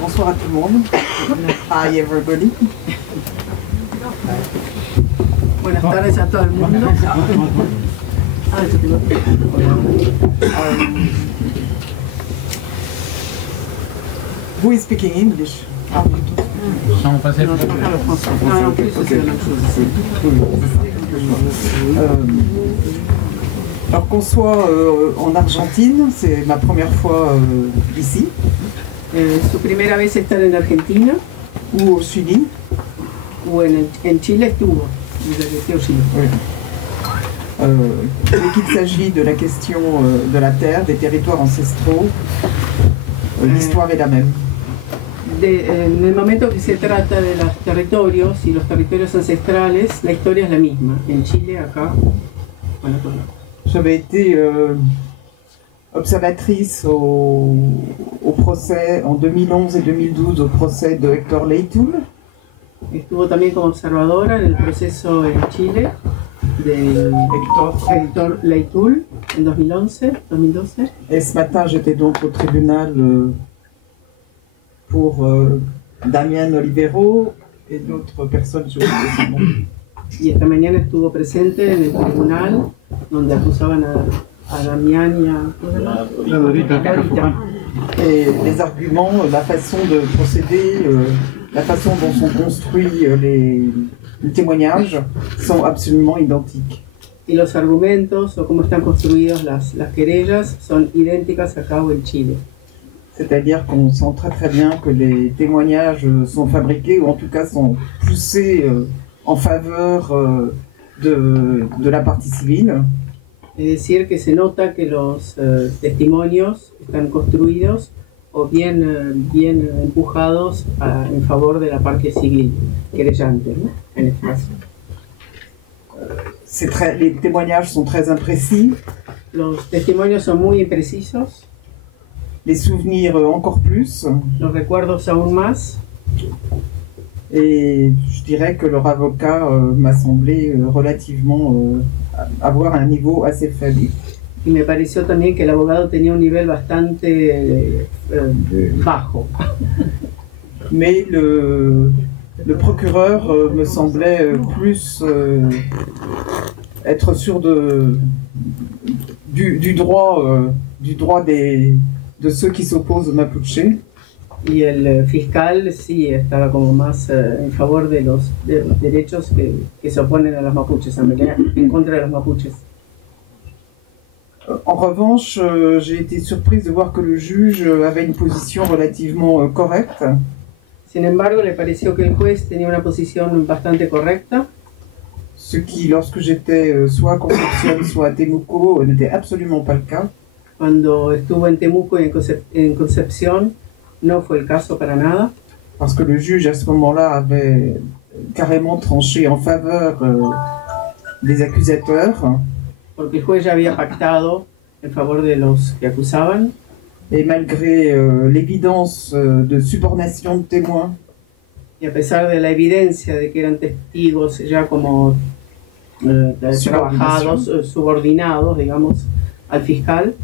Bonsoir à tout le monde. Hi everybody. Buenas tardes a todo el mundo. Who is speaking English? On passait Non, je parle français. Ah, en plus, c'est la même chose. Alors qu'on soit en Argentine, c'est ma première fois ici, Su primera vez estar en Argentina ou au Chili. o en Chile estuvo. Desde au Chile. Dès qu'il s'agit de la question de la terre, des territoires ancestraux, l'histoire est la même. En el momento que se trata de los territorios y los territorios ancestrales, la historia es la misma. En Chile, acá, bueno, pues no. J'avais été observatrice au procès en 2011 et 2012 au procès de Héctor Leytoul. Estuvo también como observadora en el proceso en Chile de Héctor Leytoul en 2011, 2012. Et ce matin, j'étais donc au tribunal pour Damián Olivero et d'autres personnes, je oublie son nom. Y esta mañana estuvo presente en el tribunal donde acusaban a Damián y a Dorita. Et les arguments, la façon de procéder, la façon dont sont construits les témoignages sont absolument identiques. Y los argumentos o cómo están construidas las querellas son idénticas acá o en Chile. C'est-à-dire qu'on sent très très bien que les témoignages sont fabriqués, ou en tout cas sont poussés en faveur de la partie civile. Es decir, que se nota que los testimonios están construidos o bien empujados en favor de la parte civil, querellante, ¿no? En este caso. Les témoignages sont très imprécis, Los testimonios son muy imprecisos, les souvenirs encore plus, los recuerdos aún más, et je dirais que leur avocat m'a semblé relativement avoir un niveau assez faible. y me pareció también que el abogado tenía un nivel bastante bajo. Mais le procureur me semblait plus être sûr du droit de ceux qui s'opposent au Mapuche. Y el fiscal sí estaba como más en favor de los derechos que se oponen a los mapuches, en contra de los mapuches. En revanche, j'ai été surprise de voir que le juge avait une position relativement correcte. Sin embargo, le pareció que el juez tenía una posición bastante correcta, Ce qui, lorsque j'étais soit à Concepción, soit à Temuco, n'était absolument pas le cas. cuando estuvo en Temuco y en Concepción. No fue el caso para nada, Parce que le juge, à ce moment-là, avait carrément tranché en faveur des accusateurs. porque el juez ya había pactado en favor de los que acusaban, Et malgré l'évidence de subornation de témoins, y a pesar de la evidencia de que eran testigos ya como trabajados, subordinados, digamos, al fiscal.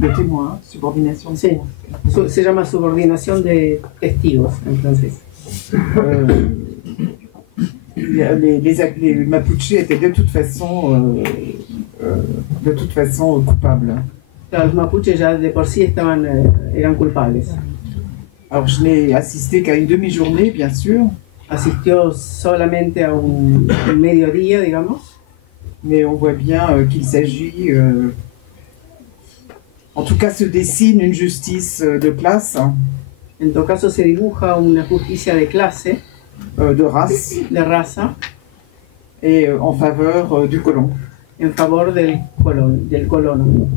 de témoins, subordination de Sí, témoins. se llama subordinación de testigos en francés. Les Mapuches étaient de toute façon coupables. Claro, los mapuches ya de por sí eran culpables. Alors je n'ai assisté qu'à une demi-journée, bien sûr, Asistió solamente a un mediodía, digamos, mais on voit bien qu'il s'agit, en tout cas se dessine une justice de classe, en todo caso se dibuja una justicia de clase, de race, de raza, et en faveur du colon. en favor del colono,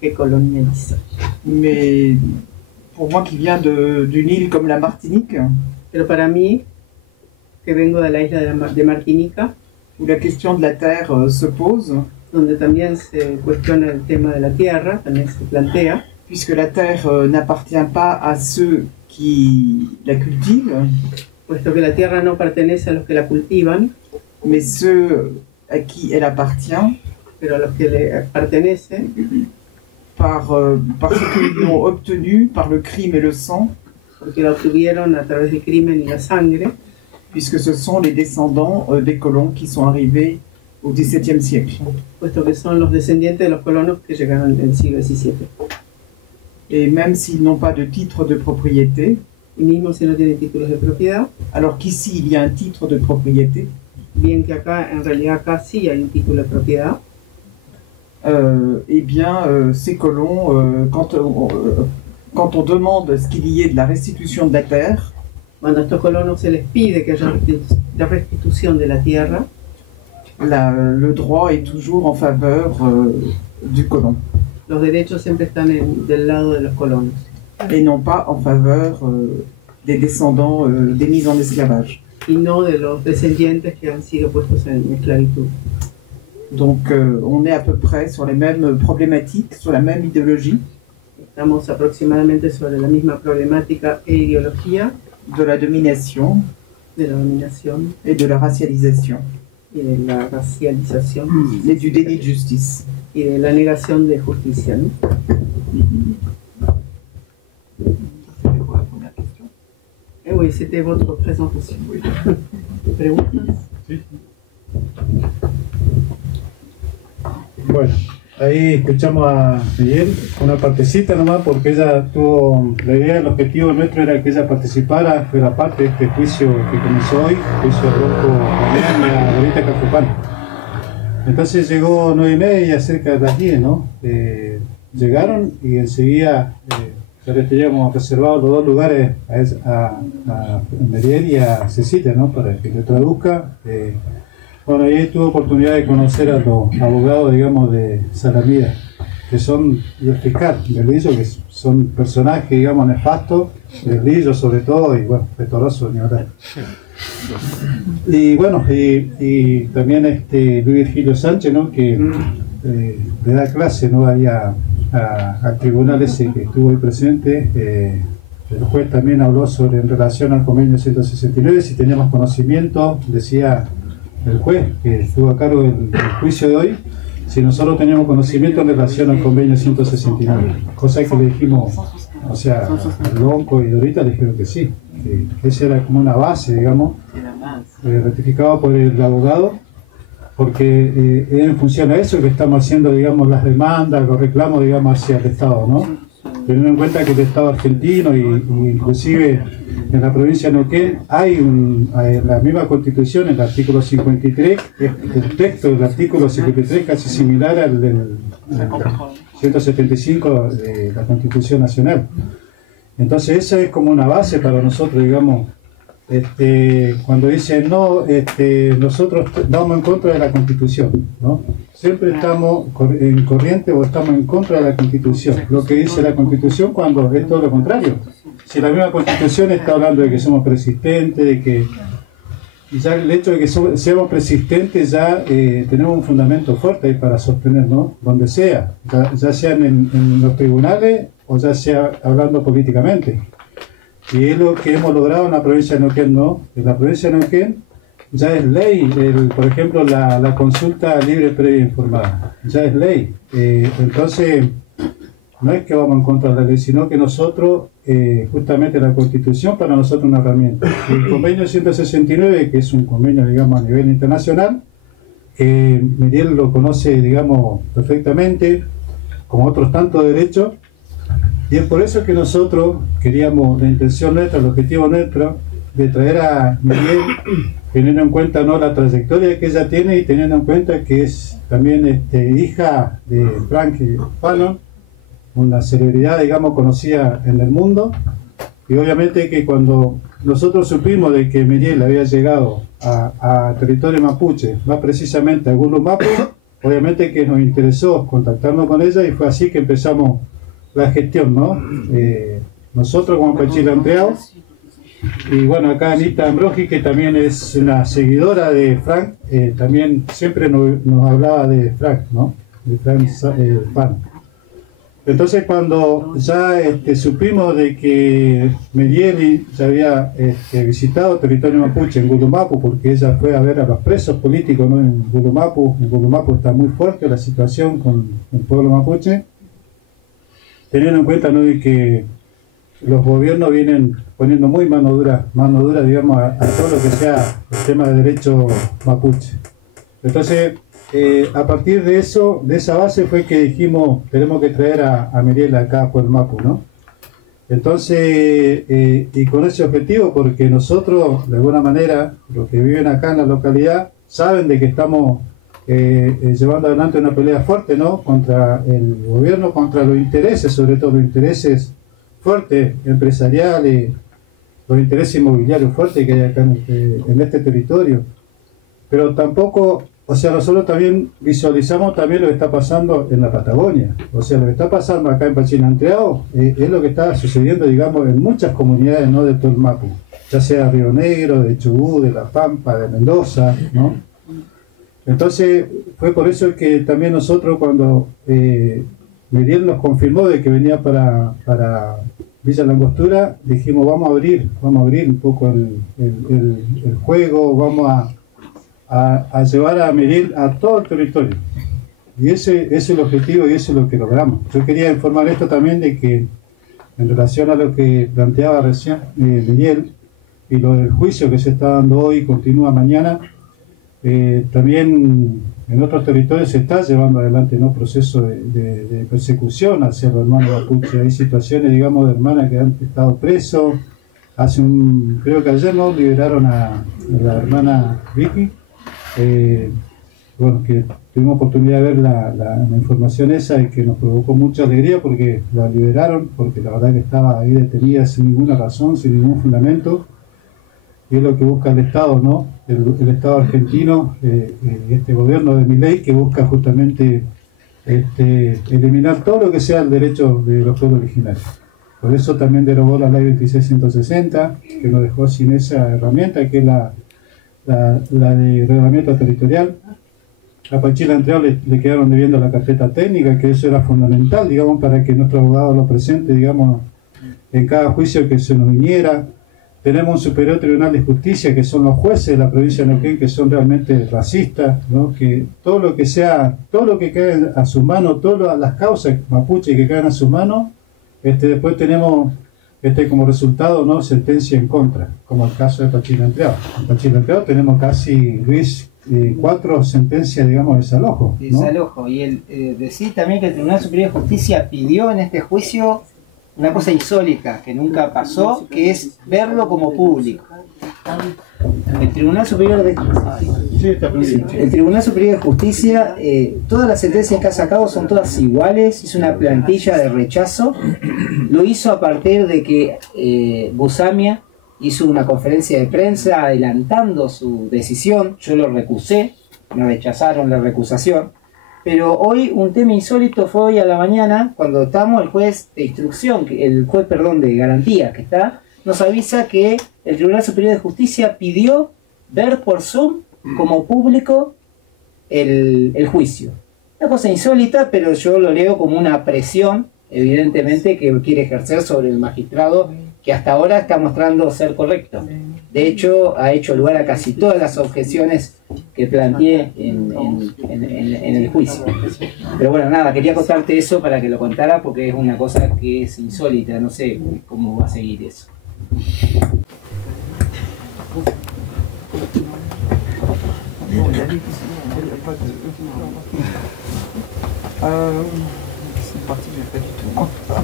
que colonializa. Mais pour moi qui viens d'une île comme la Martinique, Pero para mí, que vengo de la isla de Martinica, où la question de la terre se pose, donde también se cuestiona el tema de la tierra, también se plantea, puisque la terre n'appartient pas à ceux qui la cultivent, puesto que la tierra no pertenece a los que la cultivan, mais ceux à qui elle appartient, pero a los que le pertenece parce qu'ils l'ont obtenu par le crime et le sang, porque la obtuvieron a través del crimen y la sangre, puisque ce sont les descendants des colons qui sont arrivés au XVIIe siècle. puesto que son los descendientes de los colonos que llegaron en el siglo XVII. Et même s'ils n'ont pas de titre de propriété, Y mismo si no tienen títulos de propiedad, alors qu'ici il y a un titre de propriété, bien que acá, en realidad acá sí hay un título de propiedad, eh bien ces colons, quand on demande ce qu'il y ait de la restitution de la terre, cuando a estos colonos se les pide que haya la restitución de la tierra, le droit est toujours en faveur du colon, los derechos siempre están del lado de los colonos, et non pas en faveur des descendants des mis en esclavage. y no de los descendientes que han sido puestos en esclavitud. Donc on est à peu près sur les mêmes problématiques, sur la même idéologie Estamos aproximadamente sobre la misma problemática e ideología de la domination de la dominación et de la racialisation, y de la racialización et du déni de justice. y de la negación de justicia, ¿no? C'était quoi la première question? Oui, c'était votre présentation. ¿Preguntas? Bueno, ahí escuchamos a Miguel, una partecita nomás, porque ella tuvo, la idea, el objetivo nuestro era que ella participara, fuera parte de este juicio que comenzó hoy, juicio de Rocco Marián y a Dorita Cafupán. Entonces llegó 9:30, cerca de las 10, ¿no? Llegaron y enseguida ya les teníamos reservado los dos lugares a Meriel y a Cecilia, ¿no? Para que le traduzca. Bueno, ahí tuve oportunidad de conocer a los abogados, digamos, de Salamida, que son, y el fiscal del Lillo, que son personajes, digamos, nefastos, del Lillo sobre todo, y bueno, Petoroso, ni hablar. Y bueno, y también Luis Virgilio Sánchez, ¿no? Que le da clase, ¿no? Ahí al tribunal ese que estuvo ahí presente. El juez también habló sobre, en relación al convenio 169, si teníamos conocimiento, decía el juez que estuvo a cargo del juicio de hoy, si nosotros teníamos conocimiento en relación al convenio 169, cosa que le dijimos, o sea, a Lonco y Dorita le dijeron que sí, que esa era como una base, digamos, ratificado por el abogado, porque es en función a eso que estamos haciendo, digamos, las demandas, los reclamos, digamos, hacia el Estado, ¿no? Teniendo en cuenta que el Estado argentino y inclusive en la provincia de Neuquén hay la misma Constitución, el artículo 53, el texto del artículo 53 casi similar al del 175 de la Constitución Nacional. Entonces esa es como una base para nosotros, digamos, cuando dicen no, nosotros estamos en contra de la Constitución, ¿no? Siempre estamos en corriente o estamos en contra de la Constitución. Lo que dice la Constitución cuando es todo lo contrario. Si la misma Constitución está hablando de que somos persistentes, de que ya el hecho de que seamos persistentes ya tenemos un fundamento fuerte ahí para sostenernos, donde sea, ya sean en los tribunales o ya sea hablando políticamente. Y es lo que hemos logrado en la provincia de Neuquén, ¿no? En la provincia de Neuquén ya es ley, por ejemplo, la consulta libre, previa e informada, ya es ley. Entonces, no es que vamos en contra de la ley, sino que nosotros, justamente la Constitución para nosotros es una herramienta. El convenio 169, que es un convenio, digamos, a nivel internacional, Miriel lo conoce, digamos, perfectamente, como otros tantos derechos, y es por eso que nosotros queríamos, la intención nuestra, el objetivo nuestro, de traer a Miriel, teniendo en cuenta, ¿no?, la trayectoria que ella tiene y teniendo en cuenta que es también hija de Frank Fanon, una celebridad, digamos, conocida en el mundo. Y obviamente que cuando nosotros supimos de que Miriel había llegado a territorio mapuche, más precisamente a Gulumapu, obviamente que nos interesó contactarnos con ella y fue así que empezamos la gestión, ¿no? Nosotros como Pachila empleados, y bueno, acá Anita Ambrogi, que también es una seguidora de Frank, también siempre nos hablaba de Frank, ¿no? De Frank Pan. Entonces cuando ya supimos de que Merieli ya había visitado territorio mapuche en Gulumapu, porque ella fue a ver a los presos políticos, ¿no?, en Gulumapu está muy fuerte la situación con el pueblo mapuche. teniendo en cuenta, ¿no?, de que los gobiernos vienen poniendo muy mano dura, digamos, a todo lo que sea el tema de derecho mapuche. Entonces, a partir de eso, de esa base fue que dijimos, tenemos que traer a Miriel acá por el Mapu, ¿no? Entonces, y con ese objetivo, porque nosotros, de alguna manera, los que viven acá en la localidad, saben de que estamos llevando adelante una pelea fuerte, ¿no?, contra el gobierno, contra los intereses, sobre todo los intereses fuertes, empresariales, los intereses inmobiliarios fuertes que hay acá en este territorio. Pero tampoco, o sea, nosotros también visualizamos también lo que está pasando en la Patagonia. O sea, lo que está pasando acá en Pachinantreado es lo que está sucediendo, digamos, en muchas comunidades, ¿no?, de todo el Mapu, ya sea Río Negro, de Chubut, de La Pampa, de Mendoza, ¿no? Entonces, fue por eso que también nosotros, cuando Miriel nos confirmó de que venía para Villa Langostura, dijimos, vamos a abrir un poco el juego, vamos a llevar a Miriel a todo el territorio. Y ese es el objetivo y eso es lo que logramos. Yo quería informar esto también de que, en relación a lo que planteaba recién Miriel, y lo del juicio que se está dando hoy, continúa mañana, también en otros territorios se está llevando adelante, ¿no?, proceso de persecución hacia los hermanos mapuche. Hay situaciones, digamos, de hermanas que han estado presos. Creo que ayer, ¿no?, liberaron a la hermana Vicky. Bueno, que tuvimos oportunidad de ver la información esa y que nos provocó mucha alegría porque la liberaron, porque la verdad que estaba ahí detenida sin ninguna razón, sin ningún fundamento. Y es lo que busca el Estado, ¿no? El Estado argentino, este gobierno de Milei, que busca justamente eliminar todo lo que sea el derecho de los pueblos originarios. Por eso también derogó la ley 26160, que nos dejó sin esa herramienta, que es la de reglamento territorial. A Pachinantreado le quedaron debiendo la carpeta técnica, que eso era fundamental, digamos, para que nuestro abogado lo presente, digamos, en cada juicio que se nos viniera. Tenemos un Superior Tribunal de Justicia, que son los jueces de la provincia de Neuquén, que son realmente racistas, ¿no?, que todo lo que cae a su mano, todas las causas mapuche que caen a su mano, después tenemos como resultado, ¿no?, sentencia en contra, como el caso de Pachinantreado. En Pachinantreado tenemos casi, Luis, 4 sentencias, digamos, de desalojo, ¿no? Desalojo. Y decir también que el Tribunal Superior de Justicia pidió en este juicio una cosa insólita que nunca pasó, que es verlo como público. El Tribunal Superior de Justicia, todas las sentencias que ha sacado son todas iguales, es una plantilla de rechazo. Lo hizo a partir de que Busamia hizo una conferencia de prensa adelantando su decisión. Yo lo recusé, me rechazaron la recusación. Pero hoy un tema insólito fue hoy a la mañana, cuando estamos, el juez de instrucción, de garantía que está, nos avisa que el Tribunal Superior de Justicia pidió ver por Zoom como público el juicio. Una cosa insólita, pero yo lo leo como una presión, evidentemente, que quiere ejercer sobre el magistrado, que hasta ahora está mostrando ser correcto. De hecho, ha hecho lugar a casi todas las objeciones que planteé en el juicio. Pero bueno, nada, quería contarte eso para que lo contara, porque es una cosa que es insólita, no sé cómo va a seguir eso.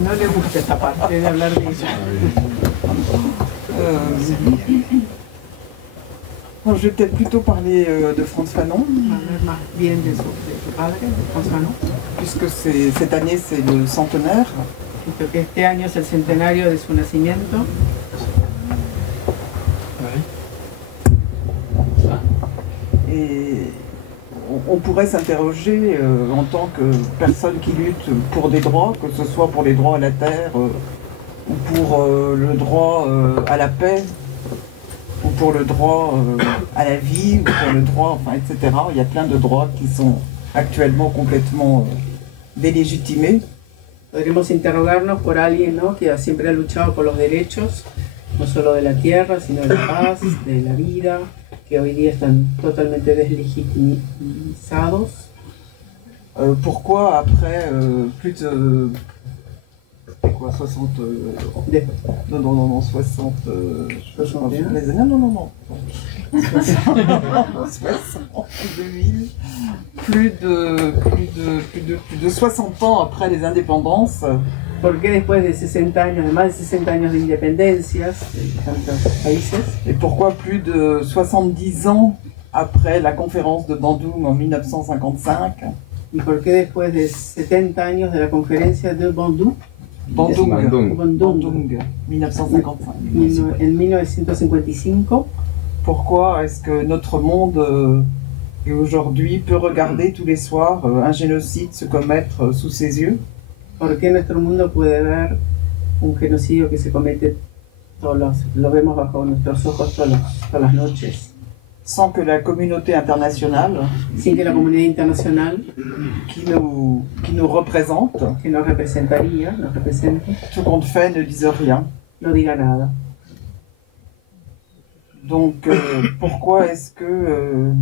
No le gusta esta parte de hablar de eso. Bon, je vais peut-être plutôt parler de Frantz Fanon, Hablar más bien de su padre, de Frantz Fanon, puisque cette année c'est le centenaire. porque este año es el centenario de su nacimiento. Et on pourrait s'interroger en tant que personne qui lutte pour des droits, que ce soit pour les droits à la terre, ou pour le droit à la paix, ou pour le droit à la vie, ou pour le droit, enfin, etc. Il y a plein de droits qui sont actuellement complètement délégitimés. Podremos interrogarnos por alguien, ¿no?, que siempre ha luchado por los derechos, no solo de la tierra, sino de la paz, de la vida, que hoy día están totalmente deslegitimizados. Pourquoi après plus de quoi, 60... Después. non, 60... je sais pas, les années, non. 60, 2000, plus de 60 ans après les indépendances. ¿Por qué después de 60 años, de más de 60 años de independencias de tantos países, Et pourquoi plus de 70 ans après la conférence de Bandung en 1955? y por qué después de 70 años de la conferencia de Bandung, Bandung, Bandung 1955. en 1955, Pourquoi est-ce que notre monde aujourd'hui peut regarder tous les soirs un génocide se commettre sous ses yeux? por qué nuestro mundo puede ver un genocidio que se comete lo vemos bajo nuestros ojos todas las noches, Sans que la communauté internationale sin que la comunidad internacional qui nous représente, que nos representaría, nos represente, tout compte fait, ne dise rien. no diga nada. Donc pourquoi est-ce que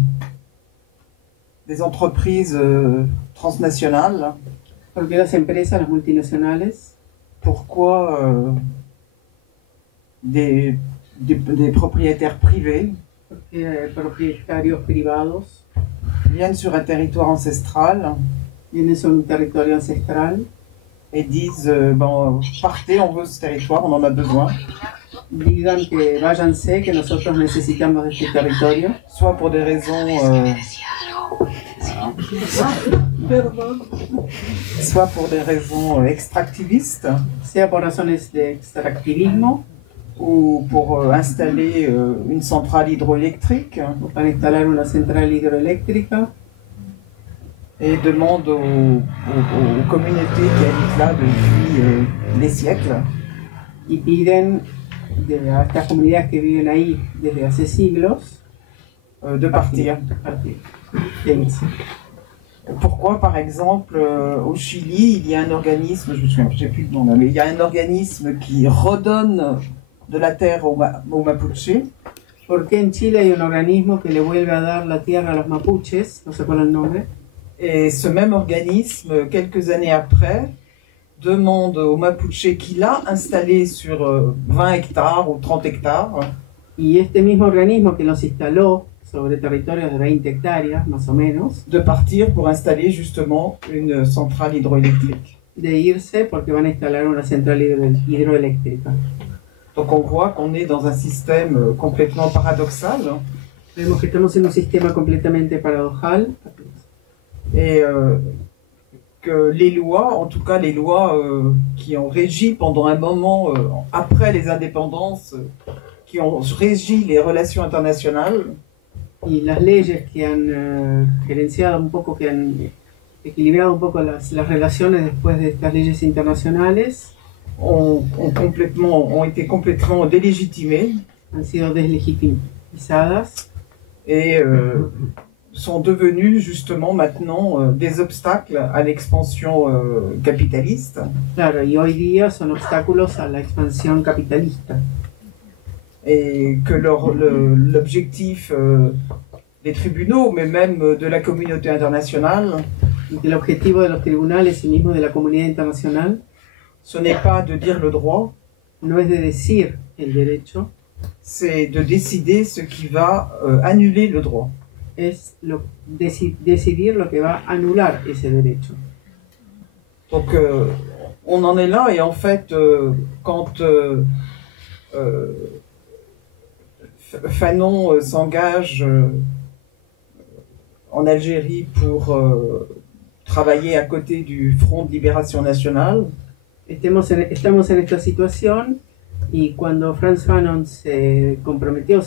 des entreprises transnationales, Porque las empresas, las multinacionales, pourquoi des propriétaires privés propietarios privados viennent sur un territoire ancestral vienen sur un territorio ancestral, et disent bon, partez, on veut ce territoire, on en a besoin, digan que váyanse, que nosotros necesitamos de este territorio, soit pour des raisons extractivistes sea por razones de extractivismo ou pour installer une centrale hydroélectrique, o para instalar una central hidroeléctrica, et demandent aux communautés qui habitent là depuis des siècles y piden a estas comunidades que viven ahí desde hace siglos de partir. partir, de irse. Pourquoi, par exemple, au Chili, il y a un organisme, je ne sais plus le nom là, mais il y a un organisme qui redonne de la terre aux Mapuche, ¿Por qué en Chile hay un organismo que le vuelve a dar la tierra a los mapuches? No sé cuál es el nombre. et ce même organisme, quelques années après, demande aux Mapuche qu'il a installé sur 20 hectares ou 30 hectares, Y este mismo organismo que los instaló sobre territorios de 20 hectáreas, más o menos, de partir pour installer justement une centrale hydroélectrique. de irse porque van a instalar una central hidroeléctrica. Donc on voit qu'on est dans un système complètement paradoxal Vemos que estamos en un sistema completamente paradojal et que les lois, en tout cas les lois qui ont régi pendant un moment après les indépendances, qui ont régi les relations internationales, y las leyes que han gerenciado un poco, que han equilibrado un poco las relaciones después de estas leyes internacionales, ont été complètement délégitimées han sido deslegitimizadas et sont devenues justement maintenant des obstacles à l'expansion capitaliste. Claro, y hoy día son obstáculos a la expansión capitalista. Et que l'objectif des tribunaux, mais même de la communauté internationale, Y que el objetivo de los tribunales y mismo de la comunidad internacional ce n'est pas de dire le droit, no es de decir el derecho, c'est de décider ce qui va annuler le droit. es decidir lo que va a anular ese derecho. Donc on en est là, et en fait, quand Fanon s'engage en Algérie pour travailler à côté du Front de Libération Nationale, Estamos en esta situación, y cuando Frantz Fanon se comprometió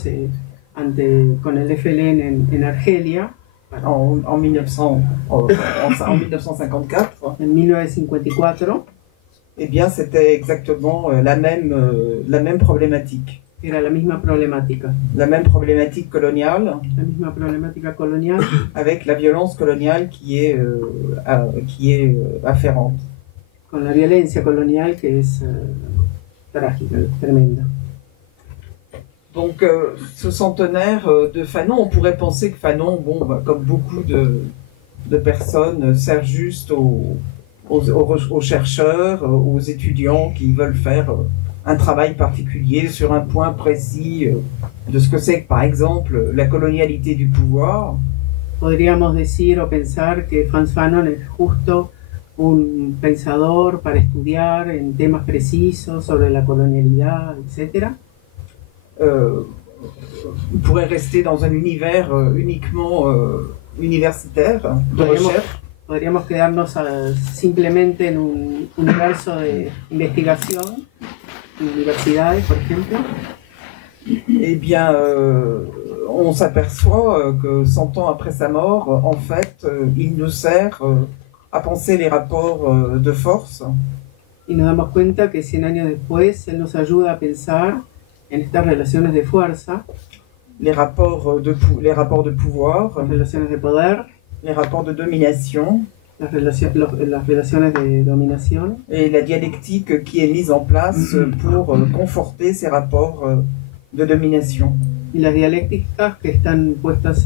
con el FLN en Argelia en 1954, en 1954, eh bien c'était exactement la même problématique. era la misma problemática Coloniale, la misma problemática colonial, avec la violence coloniale qui est afférente. con la violencia colonial que es trágica, tremenda. Donc ce centenaire de Fanon, on pourrait penser que Fanon, bon, comme beaucoup de personnes, sert juste aux chercheurs, aux étudiants qui veulent faire un travail particulier sur un point précis de ce que c'est que, par exemple, la colonialité du pouvoir. Podríamos decir o pensar que Frantz Fanon es justo un pensador para estudiar en temas precisos sobre la colonialidad, etc. On pourrait rester dans un univers uniquement universitaire, de recherche. Podríamos quedarnos simplemente en un universo de investigación, en universidades, por ejemplo. Eh bien, on s'aperçoit que 100 ans après sa mort, en fait, il nous sert à penser les rapports de force. Y nos damos cuenta que 100 años después, él nos ayuda a pensar en estas relaciones de fuerza, les rapports de pouvoir, las relaciones de poder, les rapports de domination, las relaciones de dominación, et la dialectique qui est mise en place pour conforter ces rapports de domination. y las dialécticas que están puestas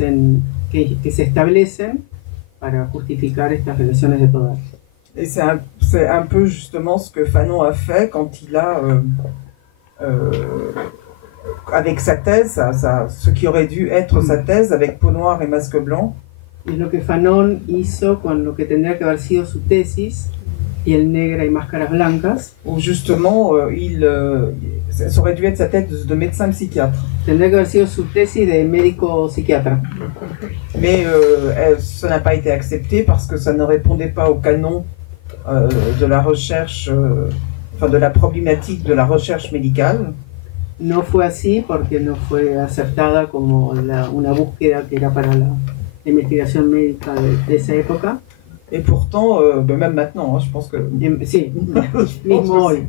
que se establecen para justificar estas relaciones de poder. Et c'est un peu justement ce que Fanon a fait quand il a, avec sa thèse, ce qui aurait dû être sa thèse avec Peau noire et masque blanc. Y es lo que Fanon hizo con lo que tendría que haber sido su tesis, Piel negra y máscaras blancas, Où justement, ça aurait dû être sa thèse de médecin psychiatre. tendría que haber sido su tesis de médico psiquiatra. Mais ça n'a pas été accepté parce que ça ne répondait pas au canon de la recherche, enfin de la problématique de la recherche médicale. No fue así porque no fue aceptada como una búsqueda que era para la investigación médica de esa época. Et pourtant, même maintenant, hein, je pense que... Sí, je mismo pense que hoy.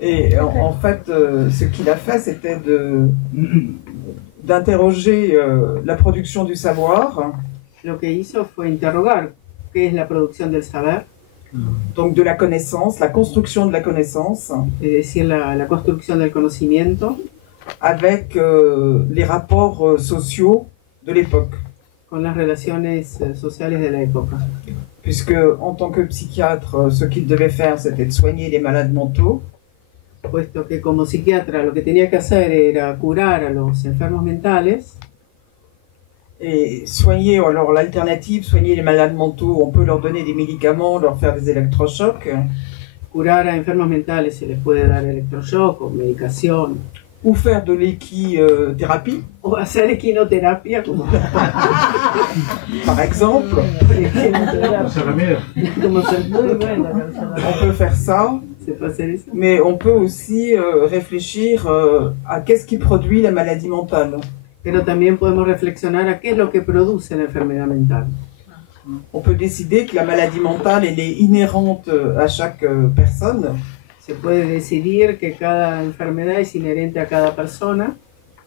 Et en fait, ce qu'il a fait, c'était d'interroger la production du savoir, Lo que hizo fue interrogar qué es la producción del saber, donc de la connaissance, la construction de la connaissance, es decir, la construcción del conocimiento, avec les rapports sociaux de l'époque. con las relaciones sociales de la época. Puisque, en tant que psychiatre, ce qu'il devait faire, c'était de soigner les malades mentaux, Puesto que como psiquiatra lo que tenía que hacer era curar a los enfermos mentales, et soigner, alors l'alternative, soigner les malades mentaux, on peut leur donner des médicaments, leur faire des électrochocs, curar a enfermos mentales se les puede dar electroshock o medicación, ou faire de l'équithérapie, o hacer equinoterapia, como, par exemple. José Ramírez. como se, On peut faire ça, se puede hacer eso. mais on peut aussi réfléchir à qu'est-ce qui produit la maladie mentale. Pero también podemos reflexionar a qué es lo que produce la enfermedad mental. On peut décider que la maladie mentale, elle est inhérente à chaque personne, Se puede decidir que cada enfermedad es inherente a cada persona,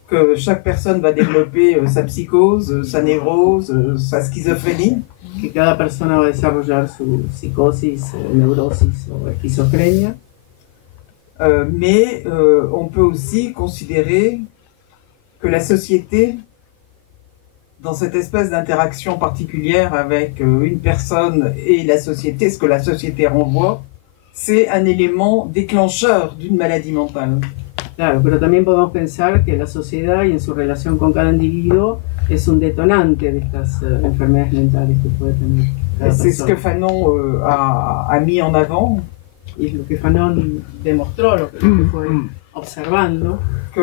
que chaque personne va développer sa psychose, sa névrose, sa schizophrénie, que cada persona va a desarrollar su psicosis, neurosis o esquizofrenia, mais on peut aussi considérer que la société, dans cette espèce d'interaction particulière avec une personne et la société, ce que la société renvoie, c'est un élément déclencheur d'une maladie mentale. Claro, pero también podemos pensar que la sociedad y en su relación con cada individuo es un detonante de estas enfermedades mentales que puede tener cada C'est ce que persona. Fanon a mis en avant, Y es lo que Fanon demostró, lo que fue observando, que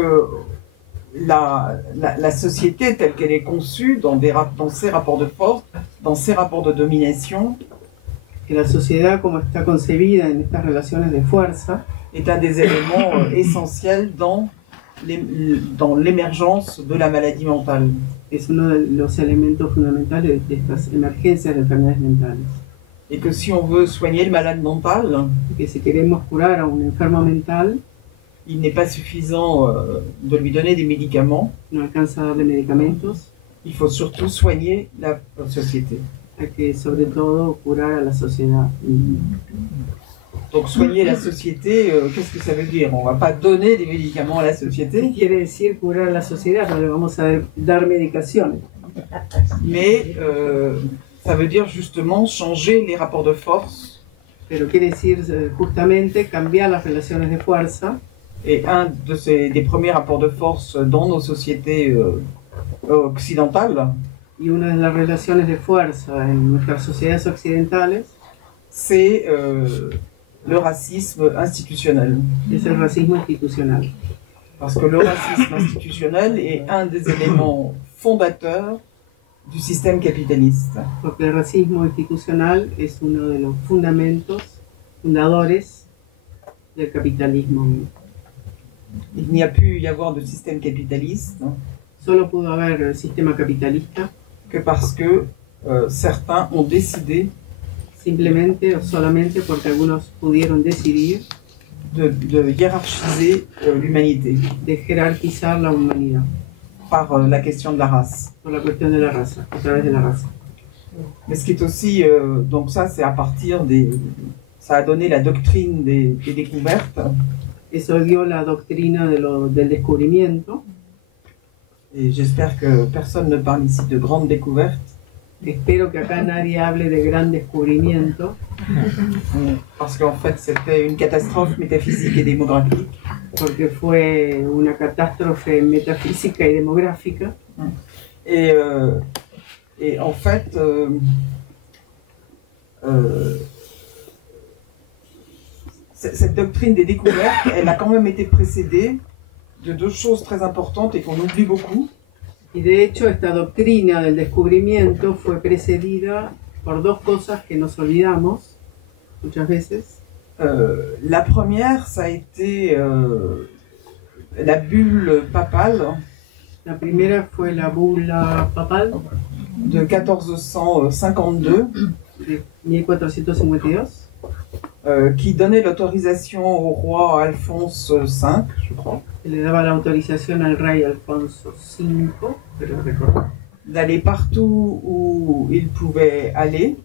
la société telle qu'elle est conçue dans ces rapports de force, dans ces rapports de domination, que la sociedad como está concebida en estas relaciones de fuerza est un des éléments essentiels dans l'émergence de la maladie mentale. es uno de los elementos fundamentales de estas emergencias de enfermedades mentales. Et que si on veut soigner le malade mental, Y que si queremos curar a un enfermo mental, il n'est pas suffisant de lui donner des médicaments, no alcanza a darle medicamentos, il faut surtout soigner la société. hay que sobre todo curar a la sociedad. Donc soigner la société, qu'est-ce que ça veut dire? On ne va pas donner des médicaments à la ¿Qué société, quiere decir curar a la sociedad? No le vamos a dar medicaciones, mais Ça veut dire justement changer les rapports de force. pero quiere decir justamente cambiar las relaciones de fuerza. Et des premiers rapports de force dans nos sociétés occidentales, Y una de las relaciones de fuerza en nuestras sociedades occidentales c'est le racisme institutionnel. es el racismo institucional. Parce que le racisme institutionnel est un des éléments fondateurs du système capitaliste. Porque el racismo institucional es uno de los fundadores del capitalismo. Il n'y a pu y avoir de système capitaliste Solo pudo haber sistema capitalista que parce que certains ont décidé simplemente o solamente porque algunos pudieron decidir de hiérarchiser l'humanité de jerarquizar la humanidad par la question de la race. por la cuestión de la raza, a través de la raza. Mais ce qui est aussi, donc ça c'est à partir ça a donné la doctrine des découvertes. Eso dio la doctrina del descubrimiento. Et j'espère que personne ne parle ici de grandes découvertes. Espero que acá nadie hable de gran descubrimiento, Parce qu'en fait c'était une catastrophe métaphysique et démographique. porque fue una catástrofe metafísica y demográfica. Et en fait, cette doctrine des découvertes, elle a quand même été précédée de deux choses très importantes et qu'on oublie beaucoup. Y de hecho esta doctrina del descubrimiento fue precedida por dos cosas que nos olvidamos muchas veces. La première, ça a été la bulle papale La primera fue la bula papal de 1452 de 1452, qui donnait l'autorisation au roi Alphonse V, je crois, que le daba la autorización al rey Alfonso V, pero recordar, d'aller partout où il pouvait aller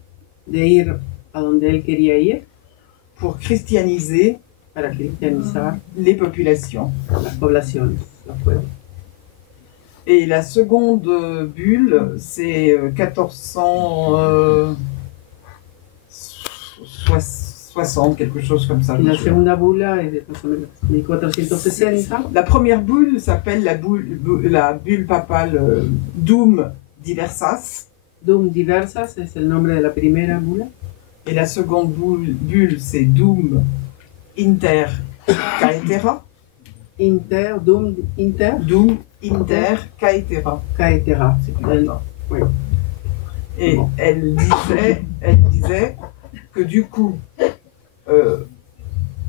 de ir a donde él quería ir pour christianiser para cristianizar les populations. las poblaciones, los pueblos. Et la seconde bulle, c'est 1460, quelque chose comme ça. Y la segunda bula es de más o menos 1460. La première bulle s'appelle la bulle papale Dum Diversas. Dum Diversas es el nombre de la primera bula. Et la seconde bulle, c'est Dum Inter Caetera. Dum Inter Dum Inter Caetera. Caetera. Oui. Et Bon. elle disait que du coup,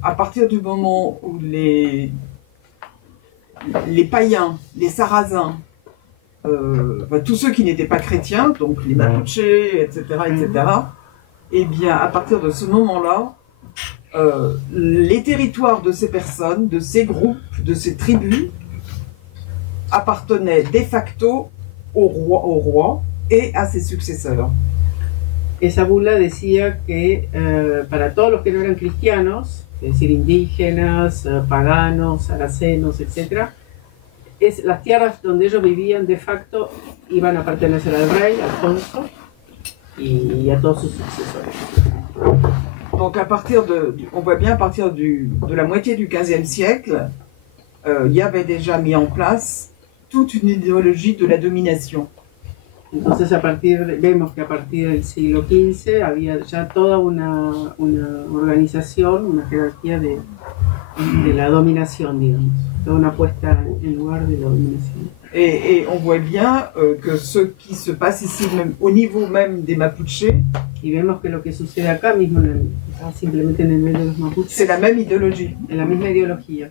à partir du moment où les païens, les sarrasins, tous ceux qui n'étaient pas chrétiens, donc les Mapuches, etc., eh bien, à partir de ce moment-là, les territoires de ces personnes, de ces groupes, de ces tribus, appartenaient de facto au roi et à ses successeurs. Esa bula decía que para todos los que no eran cristianos, es decir, indígenas, paganos, saracenos, etc., las tierras donde ellos vivían de facto iban a pertenecer al rey, Alfonso, y a todos sus sucesores. Donc on voit bien à partir de la moitié du XVe siècle, il y avait déjà mis en place toute une idéologie de la domination. Entonces vemos que a partir del siglo XV había ya toda una organización, una jerarquía de la dominación, digamos, toda una puesta en lugar de la dominación. Et on voit bien que ce qui se passe ici, même, au niveau même des Mapuches, Y vemos que lo que sucede acá mismo, simplemente en el medio de los mapuches, c'est la même idéologie. es la misma ideología,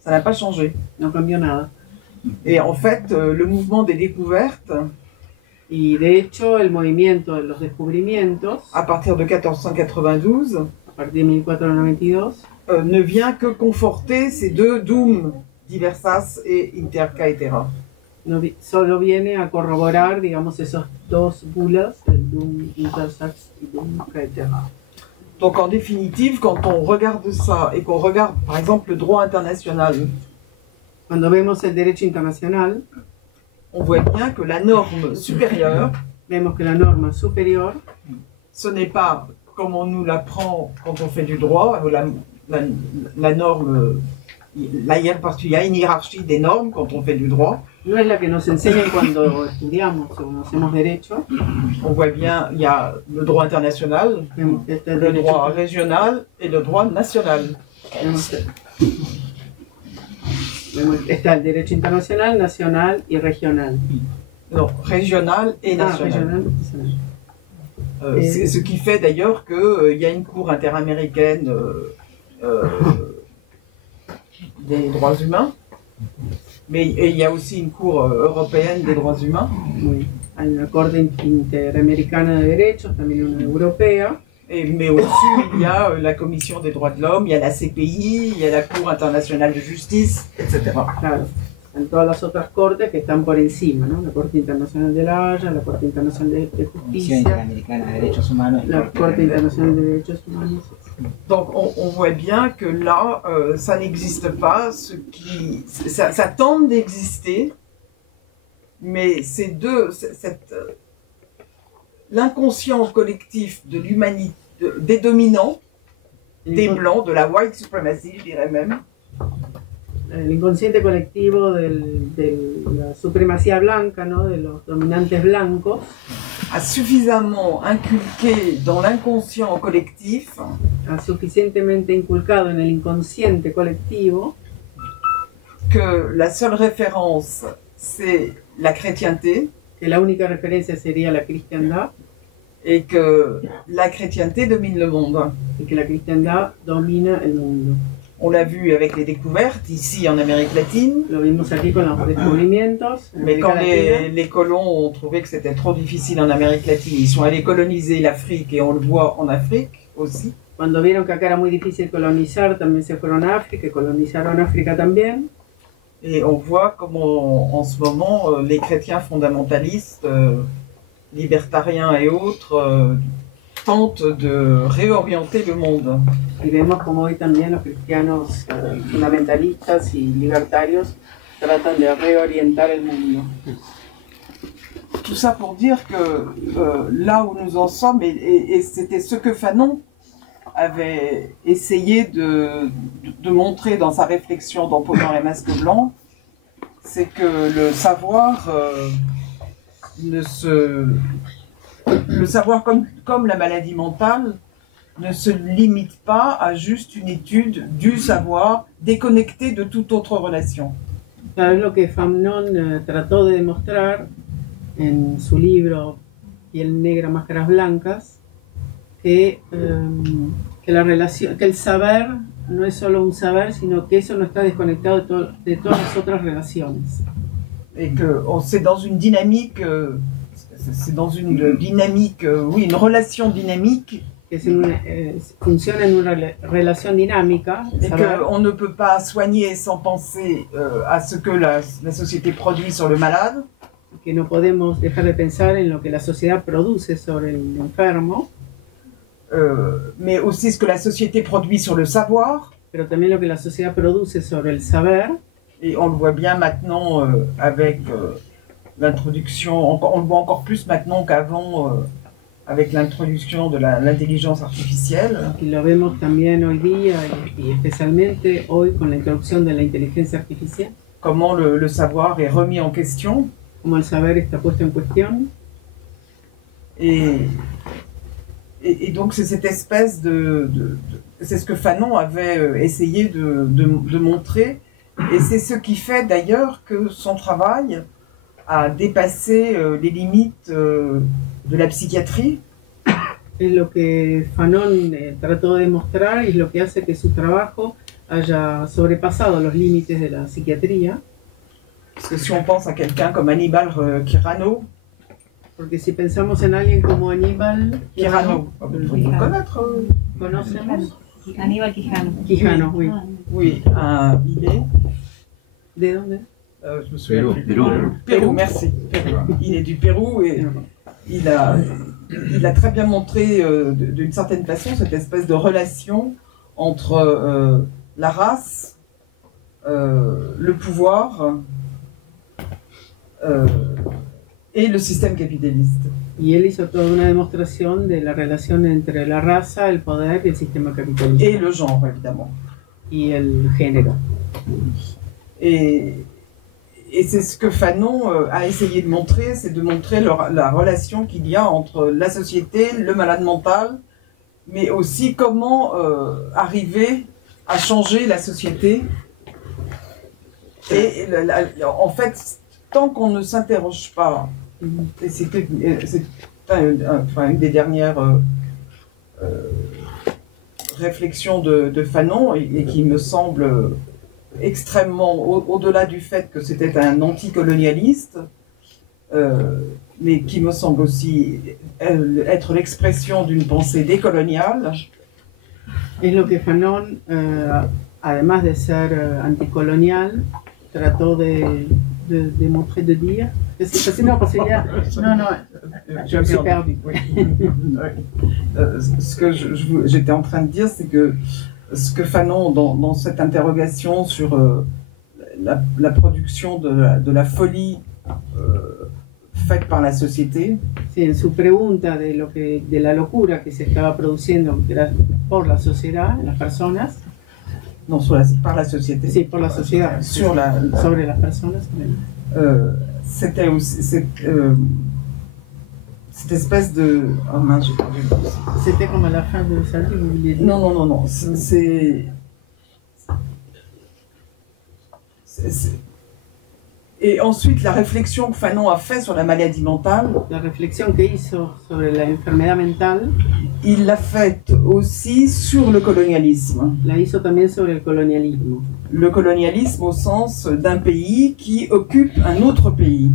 Ça n'a pas changé. no cambió nada. Et en fait, le mouvement des découvertes, Y de hecho, el movimiento de los descubrimientos, à partir de 1492, a partir de 1492, ne vient que conforter ces deux Dum Diversas et Inter Caetera. solo viene a corroborar, digamos, esos dos bulas, el Dum Intersax y Dum Caetera. Donc en définitive, quand on regarde ça et qu'on regarde par exemple le droit international, Cuando vemos el derecho internacional, on voit bien que la norme supérieure, vemos que la norma superior ce n'est pas comme on nous l'apprend quand on fait du droit, la norme, parce qu'il y a une hiérarchie des normes quand on fait du droit. no es la que nos enseñan cuando estudiamos o cuando hacemos derecho. On voit bien, il y a le droit international, Vemos que este le derecho, droit régional et le droit national. está el derecho internacional, nacional y regional. Non, régional et Ah, national. regional, nacional. C'est ce qui fait d'ailleurs qu'il y a une cour interaméricaine des droits humains, mais il y a aussi une cour européenne des droits humains. Muy- Hay una Corte Interamericana de Derechos, también una europea. Mais au-dessus, il y a la Commission des droits de l'homme, il y a la CPI, il y a la Cour internationale de justice, etc. Claro, en todas las otras cortes que están por encima, ¿no? La Corte Internacional de la Haya, la Corte Internacional de Comisión Justicia, Interamericana de Derechos Humanos. y la Corte Internacional de Derechos Humanos. Donc on voit bien que là, ça n'existe pas, ça tente d'exister, mais ces deux, l'inconscient collectif de l'humanité, des dominants, des blancs, de la white supremacy, je dirais même, El inconsciente colectivo de la supremacía blanca, ¿no? De los dominantes blancos, a suffisamment inculqué dans l'inconscient collectif ha suficientemente inculcado en el inconsciente colectivo que la seule référence, c'est la chrétienté, que la única referencia sería la cristiandad et que la chrétienté domine le monde. y que la cristiandad domina el mundo. On l'a vu avec les découvertes ici en Amérique latine, Lo vimos aquí con los descubrimientos. En mais América quand Latina. les colons ont trouvé que c'était trop difficile en Amérique latine, ils sont allés coloniser l'Afrique et on le voit en Afrique aussi. Cuando vieron que acá era muy difícil colonizar, también se fueron a África y colonizaron África también. Et on voit comment en ce moment les chrétiens fondamentalistes, libertariens et autres tentent de réorienter le monde. Y vemos como hoy también los cristianos fundamentalistas y libertarios tratan de reorientar el mundo. Tout ça pour dire que là où nous en sommes, et c'était ce que Fanon avait essayé de montrer dans sa réflexion dans Peau noire et masque blanc, c'est que le savoir le savoir comme la maladie mentale ne se limite pas à juste une étude du savoir déconnecté de toute autre relation. Claro, es lo que Fanon trató de demostrar en su libro Piel Negra, Máscaras Blancas, que el saber no es solo un saber, sino que eso no está desconectado de todas las otras relaciones. Et que c'est dans une dynamique, oui, une relation dynamique, Que funciona en una relación dinámica. et Saber, qu'on ne peut pas soigner sans penser à ce que la société produit sur le malade, que no podemos dejar de pensar en lo que la sociedad produce sobre el enfermo, mais aussi ce que la société produit sur le savoir. pero también lo que la sociedad produce sobre el saber. Et on le voit bien maintenant avec l'introduction, on le voit encore plus maintenant qu'avant avec l'introduction de l'intelligence artificielle. Y lo vemos también hoy día y especialmente hoy con la introducción de la inteligencia artificial, Comment le savoir est remis en question. como el saber está puesto en cuestión. Et donc c'est cette espèce c'est ce que Fanon avait essayé de montrer, et c'est ce qui fait d'ailleurs que son travail a dépassé les limites de la psychiatrie. Es lo que Fanon trató de demostrar y es lo que hace que su trabajo haya sobrepasado los límites de la psiquiatría. Parce que si on pense à quelqu'un comme Annibal Quirano, Porque si pensamos en alguien como Aníbal Quirano, vous pouvez le connaître. conocemos. Aníbal Quijano. Quijano, oui. Oui, il est. ¿De dónde? Je me souviens plus. Pérou. Pérou, merci. Il est du Pérou et il a très bien montré d'une certaine façon cette espèce de relation entre la race, le pouvoir et le système capitaliste. Y él hizo toda una demostración de la relación entre la raza, el poder y el sistema capitalista. Et le genre, évidemment. Y el género. Et c'est ce que Fanon a essayé de montrer, c'est de montrer la relation qu'il y a entre la société, le malade mental, mais aussi comment arriver à changer la société. Et en fait, tant qu'on ne s'interroge pas, et c'est une des dernières réflexions de Fanon, et qui me semble extrêmement, au-delà du fait que c'était un anticolonialiste, mais qui me semble aussi être l'expression d'une pensée décoloniale. Es lo que Fanon, además de ser anticolonial, trató de montrer, de dire. Non, parce qu'il y a... Non, je me suis perdu. Ce que j'étais en train de dire, c'est que ce que Fanon, dans cette interrogation sur la production de la folie faite par la société, sí, en su pregunta de la locura que se estaba produciendo por la sociedad, en las personas. Non, par la société. Sí, por la sociedad. Sobre las personas. C'était aussi cette espèce de... Oh mince, j'ai perdu. C'était comme à la fin de sa vie, vous vouliez dire? Non. Et ensuite, la réflexion que Fanon a fait sur la maladie mentale, la réflexion que hizo sobre la enfermedad mental, il l'a faite aussi sur le colonialisme. La hizo también sobre el colonialismo. Le colonialisme au sens d'un pays qui occupe un autre pays.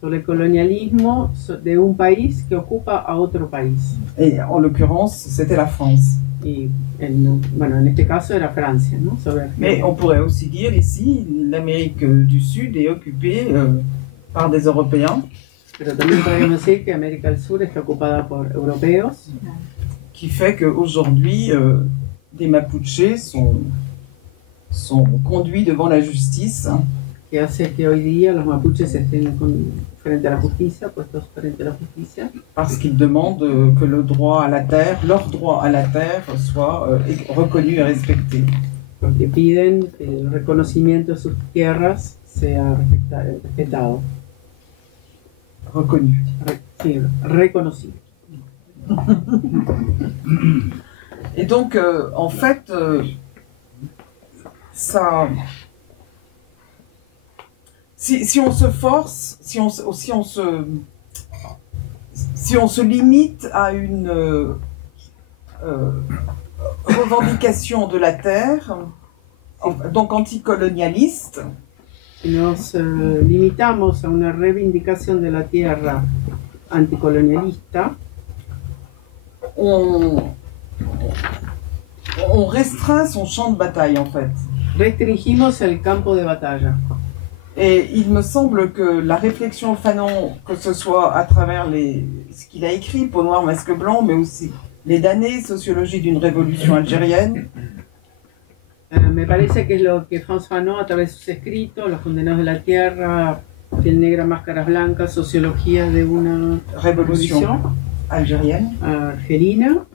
Sobre el colonialismo de un país que ocupa a otro país. Et en l'occurrence, c'était la France. Y en este caso era Francia, ¿no? Mais on pourrait aussi dire ici, l'Amérique du Sud est occupée par des Européens. Pero también podemos decir que América del Sur está ocupada por europeos. Qui fait qu'aujourd'hui, des Mapuches sont conduits devant la justice. Que hace que hoy día los mapuches estén frente a la justicia, puestos frente a la justicia. Parce qu'ils demandent que le droit à la terre, leur droit à la terre, soit reconnu et respecté. Porque piden que el reconocimiento de sus tierras sea respetado. Reconnu. Sí, reconocido. Et donc, en fait, ça... Si on se force, si on se limite à une revendication de la terre, donc anticolonialiste, si nos limitamos a una reivindicación de la tierra anticolonialista, on restreint son champ de bataille, en fait. Restringimos el campo de batalla. Et il me semble que la réflexion Fanon, que ce soit à travers ce qu'il a écrit, Peau noire, masque blanc, mais aussi les damnés, sociologie d'une révolution algérienne. Me parece que es lo que Frantz Fanon, a través de sus escritos, Los condenados de la tierra, Piel negra, máscaras blancas, sociología de una révolution algérienne. Argelina.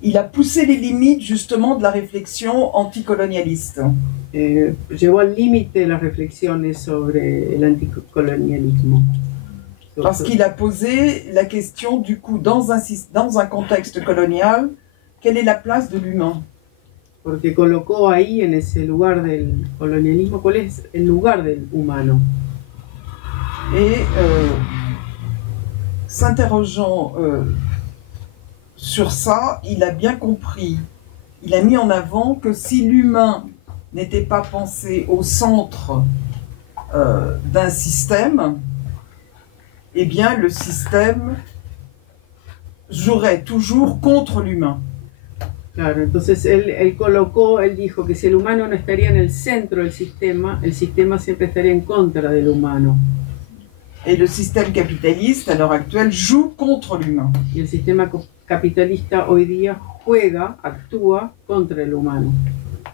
Il a poussé les limites justement de la réflexion anticolonialiste. Llevó al límite las reflexiones sobre el anticolonialismo. Parce qu'il a posé la question du coup, dans un contexte colonial, quelle est la place de l'humain? Porque colocó ahí, en ese lugar del colonialismo, ¿cuál es el lugar del humano? Et s'interrogeant sur ça, il a bien compris, il a mis en avant que si l'humain n'était pas pensé au centre d'un système, eh bien le système jouerait toujours contre l'humain. Claro, entonces él dijo que si el humano no estaría en el centro del sistema, el sistema siempre estaría en contra del humano. Et le système capitaliste, à l'heure actuelle, joue contre l'humain. Y el sistema capitalista hoy día actúa contra el humano.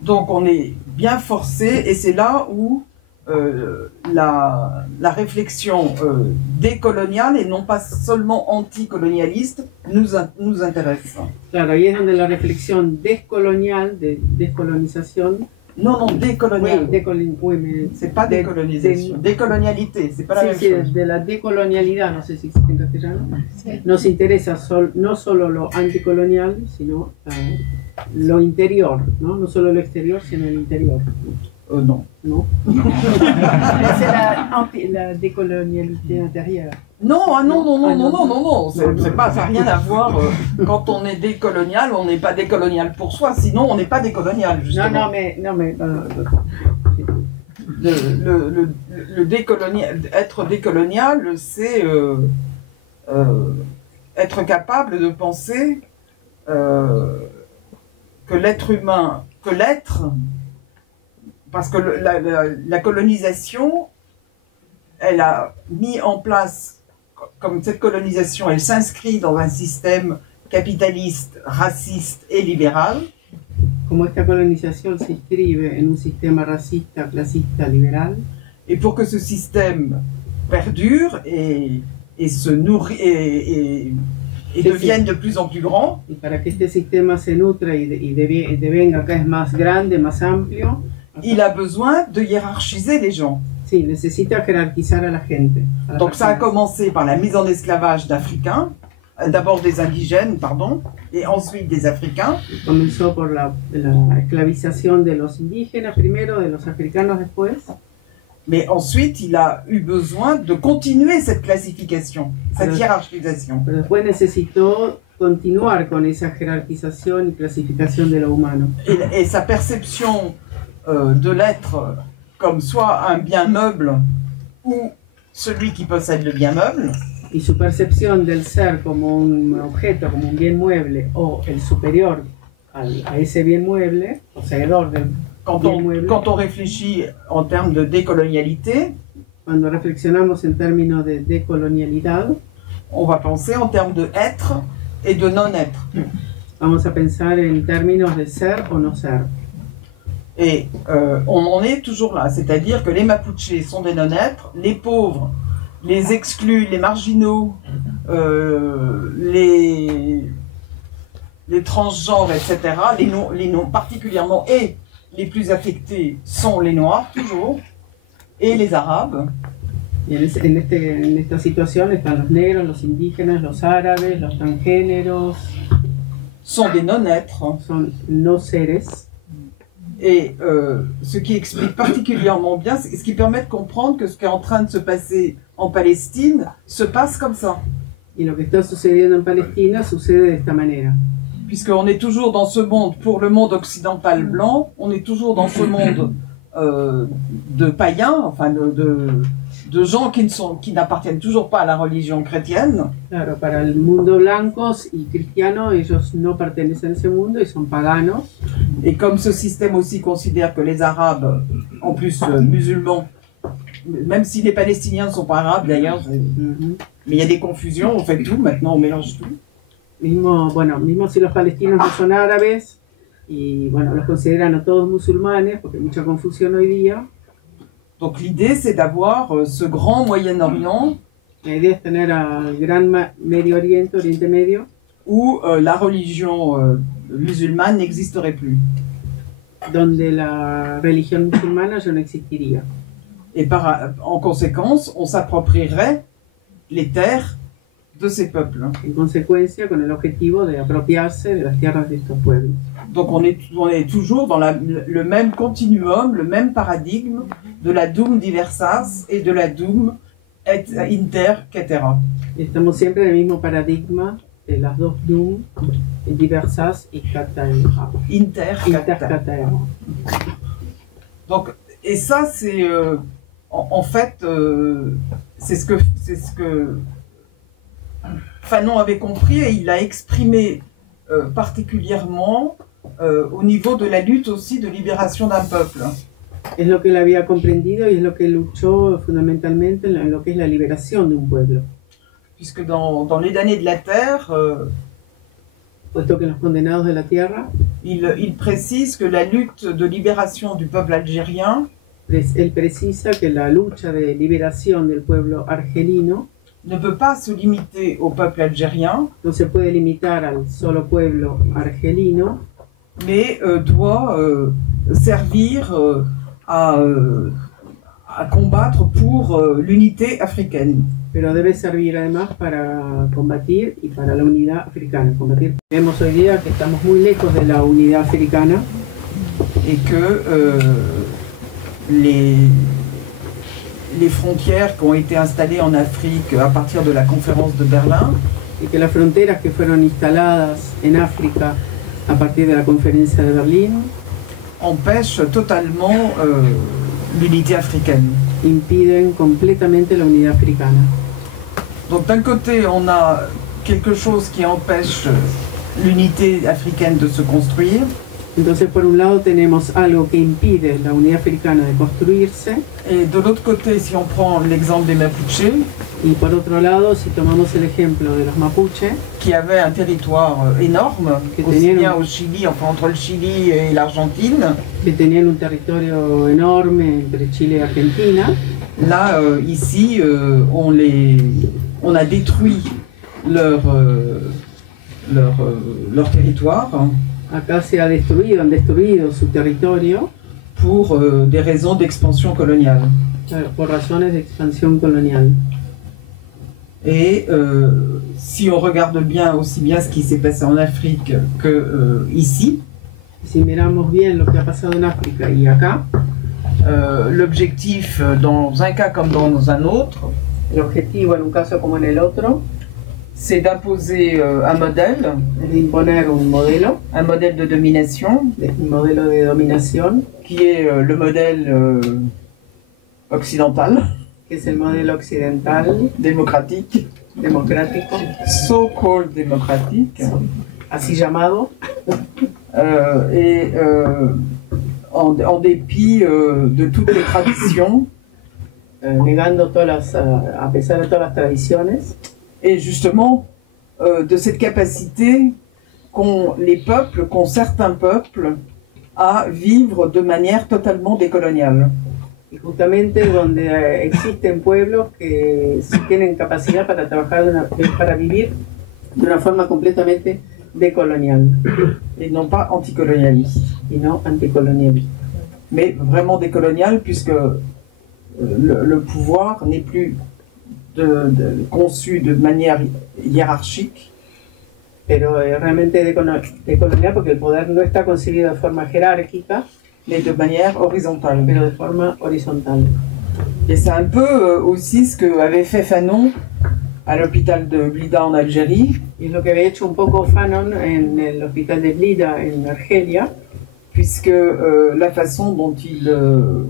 Donc on est bien forcé, et c'est là où la réflexion décoloniale et non pas seulement anticolonialiste nous intéresse. Claro, ahí es donde la reflexión descolonial, de descolonización. Non, décolonial. Oui, c'est pas décolonisation. Décolonialité, c'est pas la même sí, chose. de la decolonialidad, no sé si existe en castellano. Nos interesa no solo lo anticolonial, sino lo interior, ¿no? No solo lo exterior, sino el interior. Non. ¿No? C'est la décolonialité intérieure. Non, non, c'est pas, ça n'a rien à voir. Quand on est décolonial, on n'est pas décolonial pour soi, sinon on n'est pas décolonial, justement. Non, mais être décolonial, c'est être capable de penser que l'être humain, parce que la colonisation, elle a mis en place, comme cette colonisation, elle s'inscrit dans un système capitaliste, raciste et libéral. Como esta colonización se inscribe en un sistema racista, clasista, liberal. Et pour que ce système perdure et se nourrit et devienne de plus en plus grand, y para que este sistema se nutra y devenga cada vez más grande, más amplio, il a besoin de hiérarchiser les gens. Sí, necesita jerarquizar a la gente. Donc ça a commencé par la mise en esclavage d'Africains, d'abord des indigènes, pardon, et ensuite des Africains. Comenzó por la esclavización de los indígenas primero, de los africanos después. Mais ensuite, il a eu besoin de continuer cette classification, cette hiérarchisation. Pero después necesitó continuar con esa jerarquización y clasificación de lo humano. Et sa perception de l'être comme soit un bien meuble ou celui qui possède le bien meuble. Y su percepción del ser como un objeto, como un bien mueble, o el superior a ese bien mueble, poseedor del bien mueble. Quand on réfléchit en termes de décolonialité, cuando reflexionamos en términos de decolonialidad, on va penser en termes de être et de non-être. Vamos a pensar en términos de ser o no ser. Et on en est toujours là, c'est-à-dire que les Mapuches sont des non-êtres, les pauvres, les exclus, les marginaux, les transgenres, etc., les non particulièrement, et les plus affectés sont les Noirs, toujours, et les Arabes. Y en esta situación están los negros, los indígenas, los árabes, los transgéneros. Sont des non-êtres. Son no seres. Et ce qui explique particulièrement bien, ce qui permet de comprendre que ce qui est en train de se passer en Palestine se passe comme ça. Y lo que está sucediendo en Palestina sucede de esta manera. Puisqu'on est toujours dans ce monde, pour le monde occidental blanc, on est toujours dans ce monde de païens, enfin de gens qui n'appartiennent toujours pas à la religion chrétienne. Claro, para el mundo blancos y cristianos, ellos no pertenecen a ese mundo y son paganos. Et comme ce système aussi considère que les Arabes, en plus musulmans, même si les Palestiniens ne sont pas arabes d'ailleurs, mais il y a des confusions, on fait tout, maintenant on mélange tout. Mismo si los palestinos no son árabes, y bueno, los consideran a todos musulmanes, porque hay mucha confusión hoy día. Donc l'idée c'est d'avoir ce grand Moyen-Orient. La idea es tener al gran Medio Oriente, Oriente Medio, où la religion musulmane n'existerait plus. Donde la religión musulmana ya no existiría. Et en conséquence, on s'approprierait les terres de ces peuples. En consecuencia, con el objetivo de apropiarse de las tierras de estos pueblos. Donc on est toujours dans le même continuum, le même paradigme de la Dum Diversas et de la Dum Inter Cetera. Estamos siempre en el mismo paradigma de las dos Dum, Diversas y Cetera. Inter Cetera. Donc, et ça c'est en fait c'est ce que Fanon avait compris et il l'a exprimé particulièrement au niveau de la lutte aussi de libération d'un peuple. Es lo que él había comprendido y es lo que luchó fundamentalmente en lo que es la liberación de un pueblo. Puisque dans les damnés de la terre, puesto que en los condenados de la tierra, il précise que la lutte de libération du peuple algérien él precisa que la lucha de liberación del pueblo argelino ne peut pas se limiter au peuple algérien, no se puede limitar al solo pueblo argelino, mais doit servir à combattre pour l'unité africaine. pero debe servir además para combatir y para la unidad africana. Combatir. Vemos hoy día que estamos muy lejos de la unidad africana Et que les frontières qui ont été installées en Afrique à partir de la conférence de Berlin y que las fronteras que fueron instaladas en África a partir de la conferencia de Berlín empêchent totalement l'unité africaine. impiden completamente la unidad africana. Donc d'un côté, on a quelque chose qui empêche l'unité africaine de se construire, Entonces, por un lado tenemos algo que impide la unidad africana de construirse, et de l'autre côté, si on prend l'exemple des Mapuches, y por otro lado, si tomamos el ejemplo de los mapuche, qui avaient un territoire énorme, Que aussi tenían- bien au Chili, enfin entre le Chili et l'Argentine, que tenían un territorio enorme entre Chile y Argentina, là, ici, on a détruit leur territoire acá se ha destruido, han destruido su territorio pour des raisons d'expansion coloniale. por razones de expansión colonial. Et si on regarde bien, aussi bien ce qui s'est passé en Afrique que ici, Y si miramos bien lo que ha pasado en África y acá, l'objectif dans un cas comme dans un autre, el objetivo en un caso como en el otro c'est d'imposer un modèle es de imponer un modelo de domination, un modelo de dominación, qui est le modèle occidental, que es el modelo occidental, démocratique, democrático, so-called démocratique, así llamado, en dépit de toutes les traditions, negando a pesar de todas las tradiciones, et justement de cette capacité qu'ont les peuples, qu'ont certains peuples, à vivre de manière totalement décoloniale. y justamente donde existen pueblos que sí tienen capacidad para trabajar, para vivir de una forma completamente decolonial Et non pas anticolonialiste, y no anticolonialista. mais vraiment décoloniale, puisque le pouvoir n'est plus conçu de manière hiérarchique, Pero realmente decolonial porque el poder no está concebido de forma jerárquica, mais de manière horizontale. pero de forma horizontal. Et c'est un peu aussi ce que avait fait Fanon à l'hôpital de Blida en Algérie, Y es lo que había hecho un poco Fanon en el hospital de Blida en Argelia, puisque la façon dont il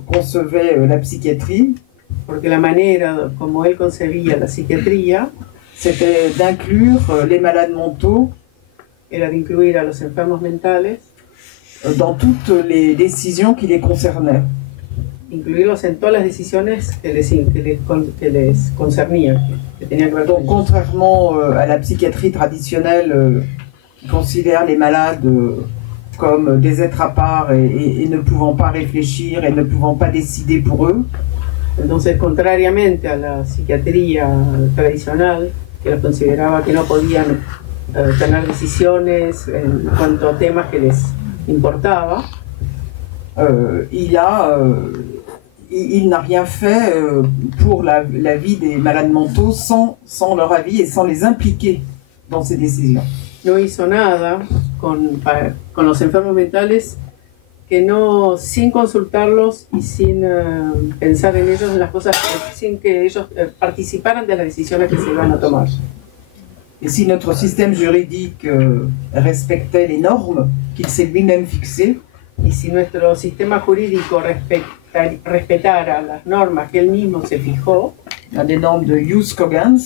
concevait la psychiatrie, porque la manera como él concebía la psiquiatría c'était d'inclure les malades mentaux era de incluir a los enfermos mentales, dans toutes les décisions qui les concernaient. incluirlos en todas las decisiones que les concernían, que tenían que ver Donc, con ellos. contrairement à la psychiatrie traditionnelle qui considère les malades comme des êtres à part et ne pouvant pas réfléchir et ne pouvant pas décider pour eux, Entonces, contrariamente a la psiquiatría tradicional, que los consideraba que no podían tener decisiones en cuanto a temas que les importaba, il n'a rien fait pour la vie des malades mentaux sans leur avis et sans les impliquer dans ses décisions. no hizo nada con los enfermos mentales que no, sin consultarlos y sin pensar en ellos, en las cosas, sin que ellos participaran de las decisiones que se iban a tomar. Et si notre système juridique respectait les normes qu'il s'est lui-même fixées, Y si nuestro sistema jurídico respetara las normas que él mismo se fijó, des normes de Hughes Cogans,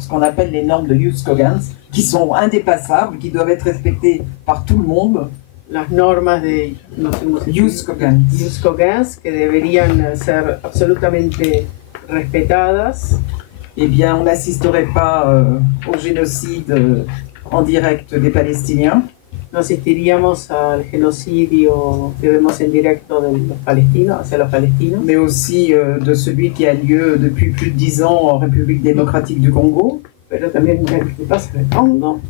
ce qu'on appelle les normes de Hughes Cogans, qui sont indépassables, qui doivent être respectées par tout le monde, las normas de no sé cómo se dice, Hughes Cogans. Jus Cogens, que deberían ser absolutamente respetadas, Eh bien, on n'assisterait pas au génocide en direct des Palestiniens. no asistiríamos al genocidio que vemos en directo de los palestinos, hacia los palestinos, mais aussi de celui qui a lieu depuis plus de 10 ans en République démocratique du Congo, pero también el que pasa en el Congo,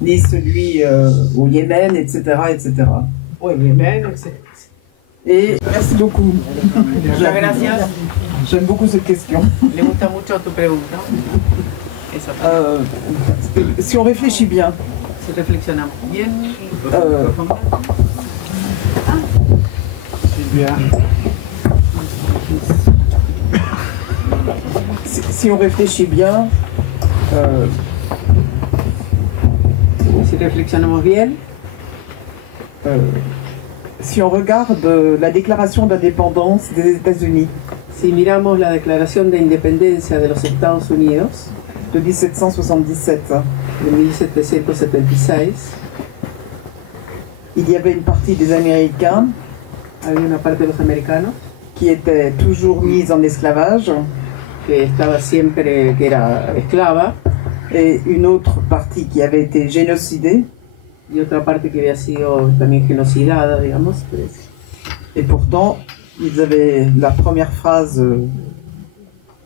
ni celui au Yémen, etc., etc. o en Yemen, etc. Et merci beaucoup. Muchas gracias. J'aime beaucoup cette question. Le gusta mucho tu pregunta. Esa parte. Si on réfléchit bien, Si reflexionamos bien, Silvia. si on réfléchit bien, si reflexionamos bien, si on regarde la déclaration d'indépendance des États-Unis si miramos la Declaración de Independencia de los Estados Unidos de 1777, de 1776, il y avait une partie des Américains había una parte de los americanos qui était toujours mise en esclavage que estaba siempre, que era esclava, et une autre partie qui avait été génocidée. y otra parte que había sido también genocidada, digamos. Pues, Et pourtant, ils avaient la première phrase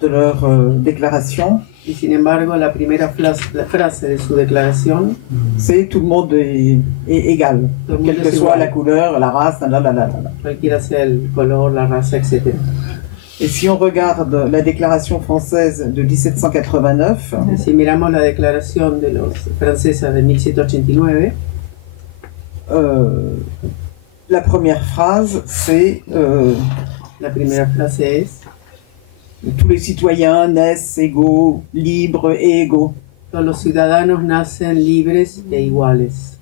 de leur déclaration, y sin embargo, la primera la frase de su declaración, c'est tout le monde est égal, Tout le monde quelle que est soit igual. la couleur, la race, la. cualquiera sea el color, la raza, etc. Et si on regarde la déclaration française de 1789, Si miramos la declaración de los francesa de 1789, la première phrase, c'est la primera frase es: tous les citoyens naissent égaux, libres et égaux. todos los ciudadanos nacen libres e iguales.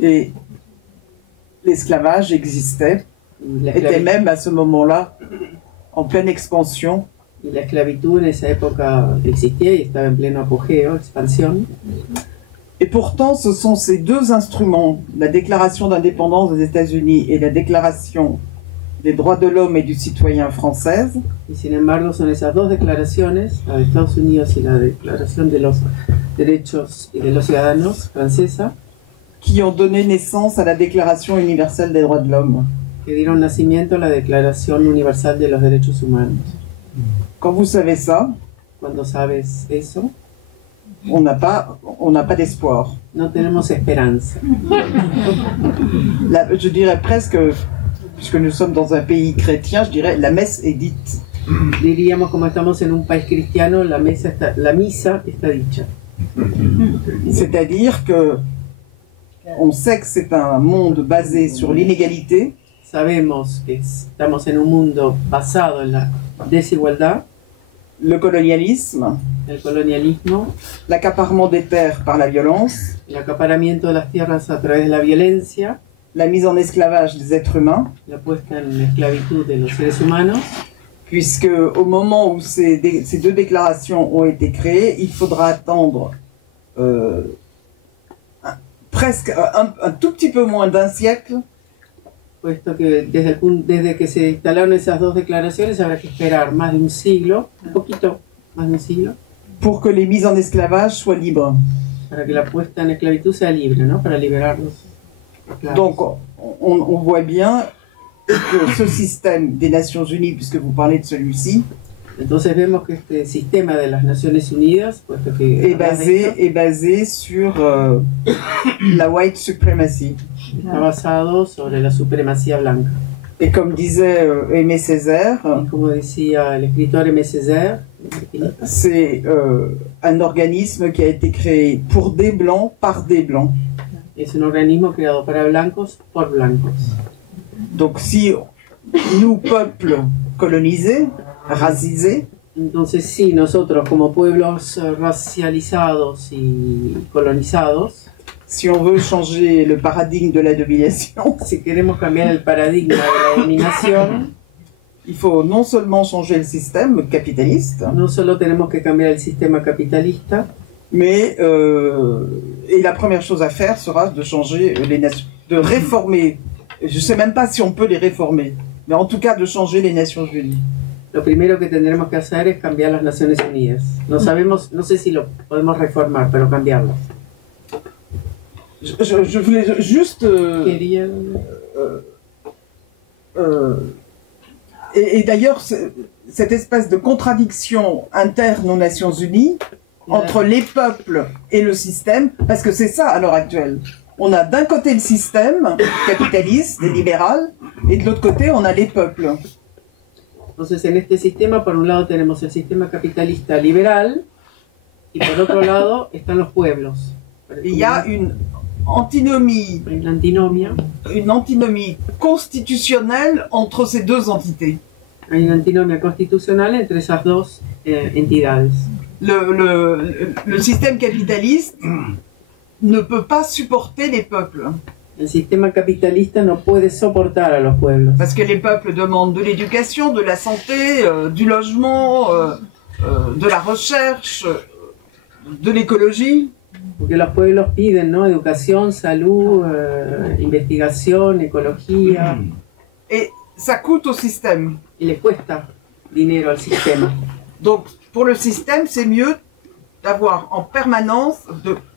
Et l'esclavage existait, Y la, était même à ce moment-là en pleine expansion. y la esclavitud en esa época existía y estaba en pleno apogeo, expansión. Et pourtant, ce sont ces deux instruments, la déclaration d'indépendance des États-Unis et la déclaration des droits de l'homme et du citoyen française, Y sin embargo son esas dos declaraciones, la de Estados Unidos y la Declaración de los Derechos y de los Ciudadanos francesa, qui ont donné naissance à la Déclaration universelle des droits de l'homme. que dieron nacimiento a la Declaración Universal de los Derechos Humanos. Quand vous savez ça, Cuando sabes eso, on n'a pas d'espoir. no tenemos esperanza. Je dirais presque, puisque nous sommes dans un pays chrétien, je dirais la messe est dite. Diríamos, como estamos en un país cristiano, la misa está dicha. C'est-à-dire que on sait que c'est un monde basé sur l'inégalité, Sabemos que estamos en un mundo basado en la desigualdad, le colonialisme, el colonialismo, l'accaparement des terres par la violence, el acaparamiento de las tierras a través de la violencia, la mise en esclavage des êtres humains, la puesta en esclavitud de los seres humanos, puisque au moment où ces deux déclarations ont été créées, il faudra attendre presque un tout petit peu moins d'un siècle puesto que desde que se instalaron esas dos declaraciones habrá que esperar más de un siglo, un poquito más de un siglo, pour que les mises en esclavage soient libres. para que la puesta en esclavitud sea libre, ¿no? Para liberar los esclavos. Donc on voit bien que ce système des Nations Unies, puisque vous parlez de celui-ci, Entonces vemos que este sistema de las Naciones Unidas, puesto que est basé sur la white supremacy. está basado sobre la supremacía blanca. Et comme disait Aimé Césaire, Y como decía el escritor Aimé Césaire, c'est un organisme qui a été créé pour des blancs, par des blancs. es un organismo creado para blancos por blancos. Donc si nous, peuples colonisés, racisés, Entonces sí, nosotros como pueblos racializados y colonizados, si on veut changer le paradigme de la domination, si queremos cambiar el paradigma de la dominación, il faut non seulement changer le système capitaliste, no solo tenemos que cambiar el sistema capitalista, mais et la première chose à faire sera de changer les nations, de réformer. Je sais même pas si on peut les réformer, mais en tout cas de changer les Nations Unies. lo primero que tendremos que hacer es cambiar las Naciones Unidas. No sabemos, no sé si lo podemos reformar, pero cambiarlas. Je voulais juste... et d'ailleurs, cette espèce de contradiction interne aux Nations Unies, entre les peuples et le système, parce que c'est ça à l'heure actuelle. On a d'un côté le système capitaliste, libéral, et de l'autre côté, on a les peuples. Entonces, en este sistema, por un lado tenemos el sistema capitalista liberal, y por otro lado están los pueblos. Il y a une antinomie constitutionnelle entre ces deux entités. Hay una antinomia constitucional entre esas dos entidades. Le système capitaliste ne peut pas supporter les peuples. El sistema capitalista no puede soportar a los pueblos. Parce que les peuples demandent de l'éducation, de la santé, du logement, de la recherche, de l'écologie. Porque los pueblos piden, ¿no? Educación, salud, investigación, ecología. Et ça coûte au système. Y le cuesta dinero al sistema. Donc, pour le système, c'est mieux d'avoir en permanence,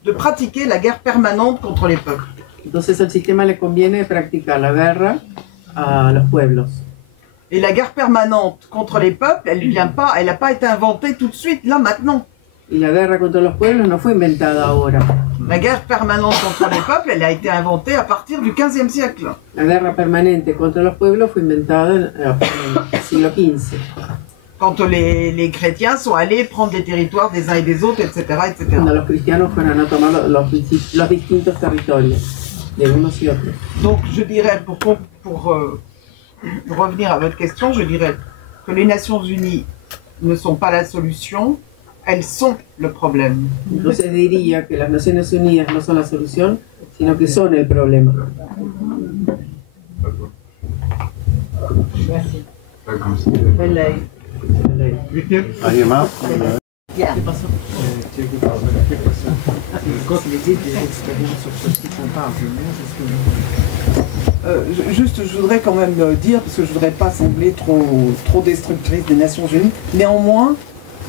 de pratiquer la guerre permanente contre les peuples. Entonces al sistema le conviene practicar la guerra a los pueblos. Et la guerre permanente contre les peuples, elle n'a pas été inventée tout de suite, là, maintenant. Y la guerra contra los pueblos no fue inventada ahora. La guerre permanente contre les peuples, elle a été inventée à partir du XVe siècle. La guerra permanente contra los pueblos fue inventada en el siglo XV. Quand les chrétiens sont allés prendre les territoires des uns et des autres, etc., etc. Cuando los cristianos fueron a tomar los distintos territorios de unos y otros. Donc je dirais, pour revenir à votre question, je dirais que les Nations Unies ne sont pas la solution, elles sont le problème. Entonces diría que las Naciones Unidas no son la solución, sino que son el problema. ¿Alguien más? ¿Qué pasó? Juste, je voudrais quand même dire, parce que je voudrais pas sembler trop destructrice des Nations Unies, néanmoins,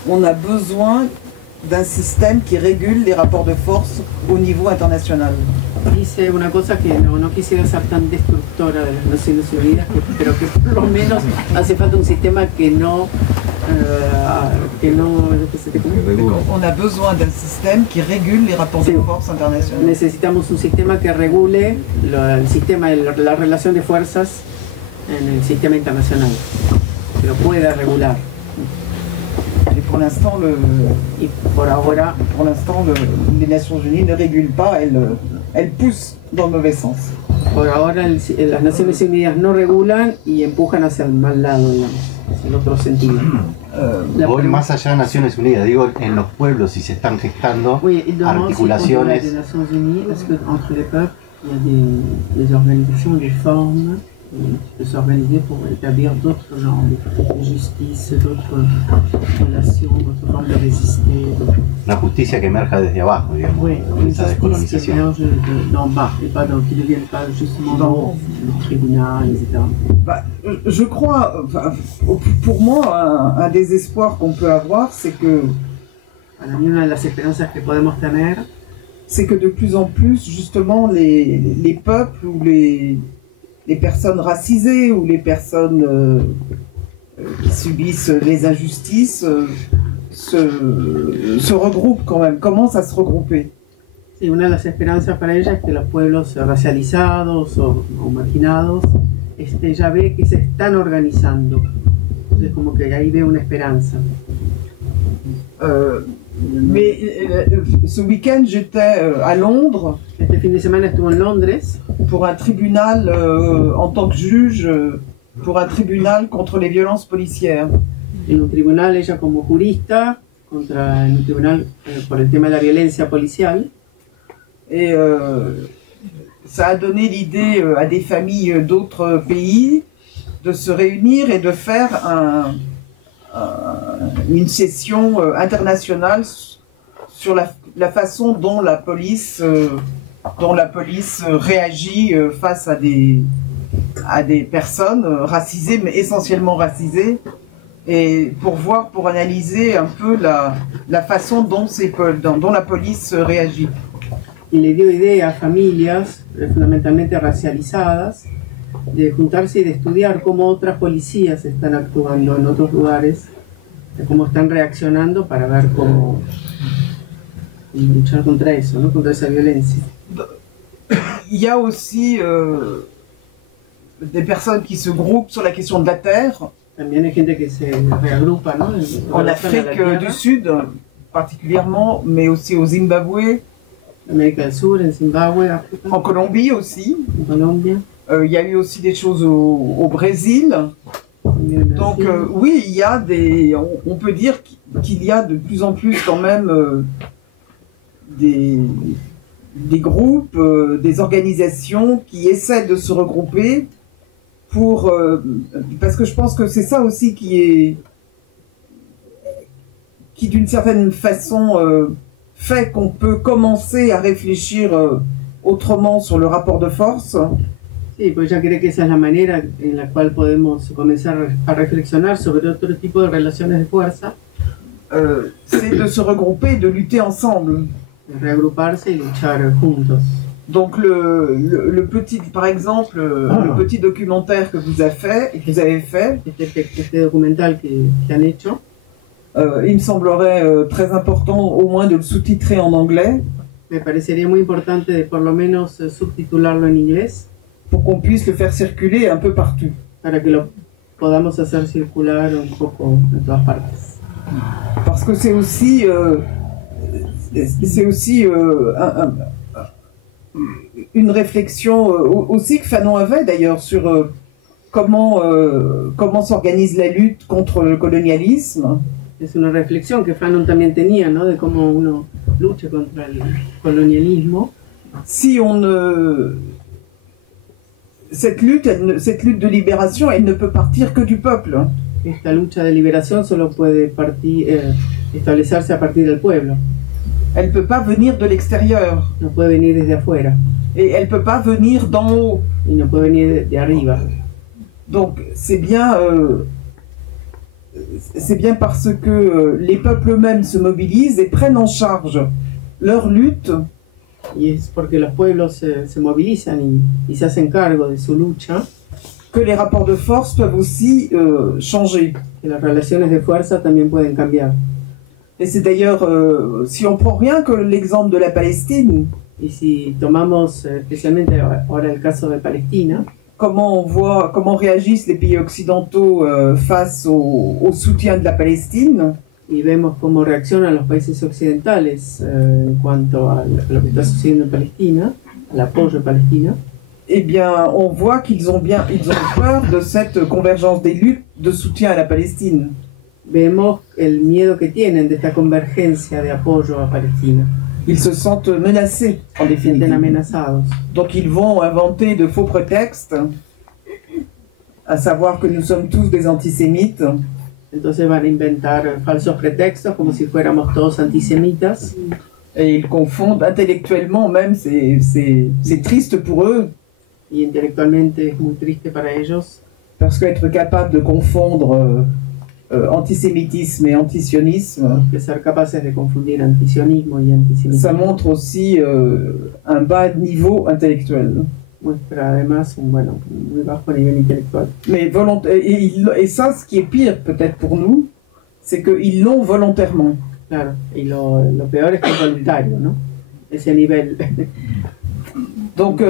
on a besoin d'un système qui régule les rapports de force au niveau international. Dice una cosa que no quisiera ser tan destructora de las Naciones Unidas, pero que por lo menos hace falta un sistema que no On a besoin d'un système qui régule les rapports de force internationaux. Necesitamos un sistema que regule la relación de fuerzas en el sistema internacional, que lo pueda regular. Et pour l'instant, les Nations Unies ne régulent pas, elles poussent dans le mauvais sens. Por ahora las Naciones Unidas no regulan y empujan hacia el mal lado, digamos, hacia el otro sentido. Voy más allá de Naciones Unidas, digo, en los pueblos si se están gestando articulaciones. Les Nations Unies, parce que entre les peuples, il y a des organisations, des formes de s'organiser pour établir d'autres genres de justice, d'autres relations, d'autres formes de résister. Una justicia que emerja desde abajo, digamos, oui, esa descolonización. D'en bas, et pas qui ne devienne pas justement dans le tribunal, etc. Je crois, pour moi, un des espoirs qu'on peut avoir, c'est que... Para mí una de las esperanzas que podemos tener, c'est que de plus en plus, justement, les peuples ou les personnes racisées ou les personnes qui subissent les injustices se regroupent quand même, commencent à se regrouper. Sí, una de las esperanzas para ella es que los pueblos racializados o marginados ya ve que se están organizando. Entonces como que ahí ve una esperanza. Mais ce week-end, j'étais à Londres. Este fin de semana estuvo en Londres. Pour un tribunal, en tant que juge, pour un tribunal contre les violences policières. En un tribunal, ella como jurista, en un tribunal por el tema de la violencia policial. Et ça a donné l'idée à des familles d'autres pays de se réunir et de faire une session internationale sur la façon dont la police réagit face à des personnes racisées, mais essentiellement racisées, et pour analyser un peu la façon dont la police réagit. y le dio idea a familias fundamentalmente racializadas de juntarse y de estudiar cómo otras policías están actuando en otros lugares, de cómo están reaccionando para ver cómo luchar contra eso, ¿no? Contra esa violencia. Il y a aussi des personnes qui se groupent sur la question de la terre. También hay gente que se reagrupa, ¿no? En Afrique du Sud, particulièrement, mais aussi au Zimbabwe. América del Sur, en Zimbabwe, África. En Colombie aussi. En Colombia. Il y a eu aussi des choses au Brésil. Donc oui, il y a des, on peut dire qu'il y a de plus en plus quand même des groupes, des organisations qui essaient de se regrouper pour, parce que je pense que c'est ça aussi qui d'une certaine façon fait qu'on peut commencer à réfléchir autrement sur le rapport de force. Sí, pues ella cree que esa es la manera en la cual podemos comenzar a reflexionar sobre otro tipo de relaciones de fuerza. C'est de se regrouper, de lutter ensemble. De reagruparse y luchar juntos. Donc le petit, par exemple, le petit documentaire que vous avez fait, este documental que han hecho, il me semblerait très important au moins de le sous-titrer en anglais. Me parecería muy importante de por lo menos subtitularlo en inglés. Pour qu'on puisse le faire circuler un peu partout. Para que lo podamos hacer circular un poco en todas partes. Parce que c'est aussi une réflexion aussi que Fanon avait d'ailleurs sur comment s'organise la lutte contre le colonialisme. Es una reflexión que Fanon también tenía, ¿no? De cómo uno lucha contra el colonialismo. Si on cette lutte de libération, elle ne peut partir que du peuple. Esta lucha de liberación solo puede establecerse a partir del pueblo. Elle ne peut pas venir de l'extérieur. No puede venir desde afuera. Et elle ne peut pas venir d'en haut. Y no puede venir de arriba. Donc c'est bien parce que les peuples eux-mêmes se mobilisent et prennent en charge leur lutte. Y es porque los pueblos se movilizan y se hacen cargo de su lucha. Que les rapports de force peuvent aussi changer. Que las relaciones de fuerza también pueden cambiar. Et c'est d'ailleurs, si on prend rien que l'exemple de la Palestine, y si tomamos especialmente ahora el caso de Palestina, comment réagissent les pays occidentaux face au soutien de la Palestine. Y vemos cómo reaccionan los países occidentales en cuanto a lo que está sucediendo en Palestina, al apoyo a Palestina. Eh bien, on voit qu'ils ont peur de cette convergence des luttes de soutien à la Palestine. Vemos el miedo que tienen de esta convergencia de apoyo a Palestina. Ils se sentent menacés, en définitive. Amenazados. Donc ils vont inventer de faux prétextes, à savoir que nous sommes tous des antisémites. Entonces van a inventar falsos pretextos como si fuéramos todos antisemitas. Et ils confondent intellectuellement même, c'est triste pour eux. Y intelectualmente es muy triste para ellos. Parce qu'être capable de confondre antisémitisme et antisionisme, de ser capaces de confundir antisionismo y antisemitismo, ça montre aussi un bas niveau intellectuel. Muestra además un muy bajo nivel intelectual. Mais et ça, ce qui est pire peut-être pour nous, c'est qu'ils l'ont volontairement. Claro, y lo peor es que es voluntario, ¿no? Ese nivel. Donc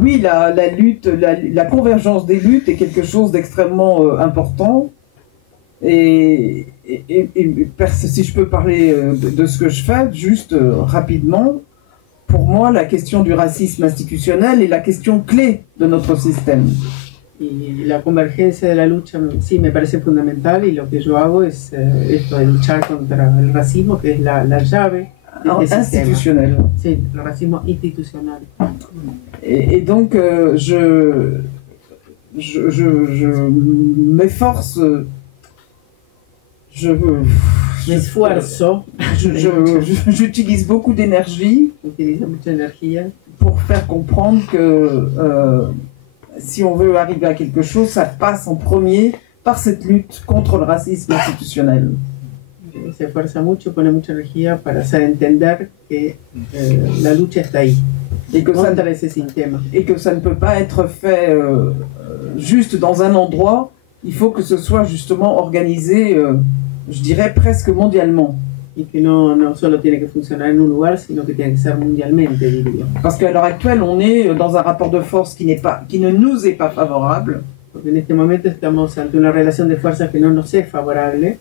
oui, la lutte, la convergence des luttes est quelque chose d'extrêmement important. Et si je peux parler de ce que je fais, juste rapidement, pour moi, la question du racisme institutionnel est la question clé de notre système. Y la convergencia de la lucha sí me parece fundamental, y lo que yo hago es esto de luchar contra el racismo, que es la llave institutionnel. Sí, el racismo institucional. Et donc je m'efforce, j'utilise beaucoup d'énergie pour faire comprendre que si on veut arriver à quelque chose, ça passe en premier par cette lutte contre le racisme institutionnel. se esfuerza mucho, pone mucha energía para hacer entender que la lucha está ahí. Et que, ça ne peut pas être fait juste dans un endroit, il faut que ce soit justement organisé, je dirais presque mondialement. Y que no solo tiene que funcionar en un lugar, sino que tiene que ser mundialmente, diría. Parce qu'à l'heure actuelle, on est dans un rapport de force qui ne nous est pas favorable. Porque en este momento estamos ante una relación de fuerzas que no nos es favorable.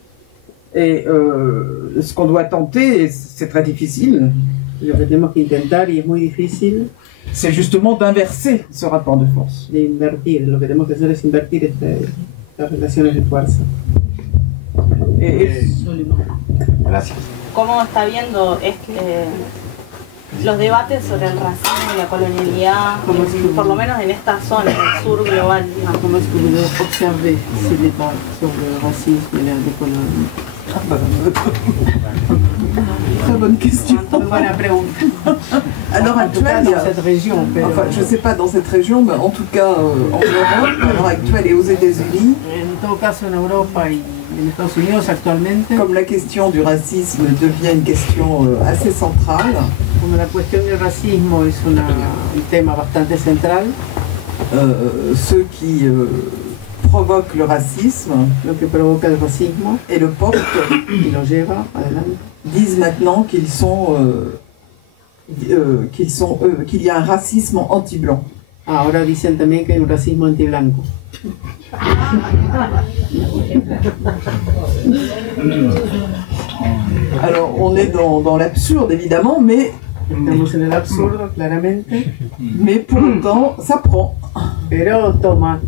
Et ce qu'on doit tenter, c'est très difficile. Lo que tenemos que intentar, y es muy difícil, c'est justement d'inverser ce rapport de force. De invertir, lo que tenemos que hacer es invertir estas relaciones de fuerza. Gracias. ¿Cómo está viendo los debates sobre el racismo y la colonialidad, por lo menos en esta zona, en el sur global? ¿Cómo es que vous observez ces débats sur le racisme et la décolonisation? Très bonne question. Buena pregunta. À l'heure actuelle, dans cette région, enfin, je ne sais pas dans cette région, mais en tout cas en Europe, à l'heure actuelle et aux États-Unis. En todo caso en Europa y en Estados Unidos actualmente. Comme la question du racisme devient une question assez centrale. Como la cuestión del racismo es un tema bastante central. Ceux qui provoquent le racisme, lo que provoca el racismo, et le portent, y lo lleva adelante, disent maintenant qu'il y a un racisme anti-blanc. Ahora dicen también que hay un racismo anti-blanco. Alors on est dans l'absurde évidemment, mais estamos en el absurdo claramente, mais pour autant ça prend. Pero toma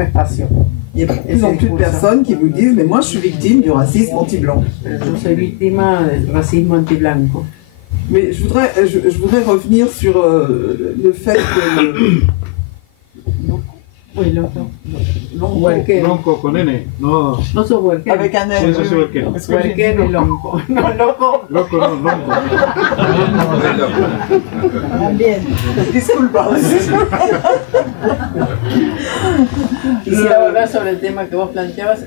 espacio. Il y a de plus en plus de personnes qui vous disent mais moi je suis victime du racisme anti-blanc. Yo soy víctima del racismo anti-blanco. Mais je voudrais revenir sur le fait que Lonco con N, no. No soy huerquero. Avec un N. Sí, soy huerquero. Huerquero y lonco. No, loco. Loco, no, lonco. También. Disculpa. Quisiera hablar sobre el tema que vos planteabas.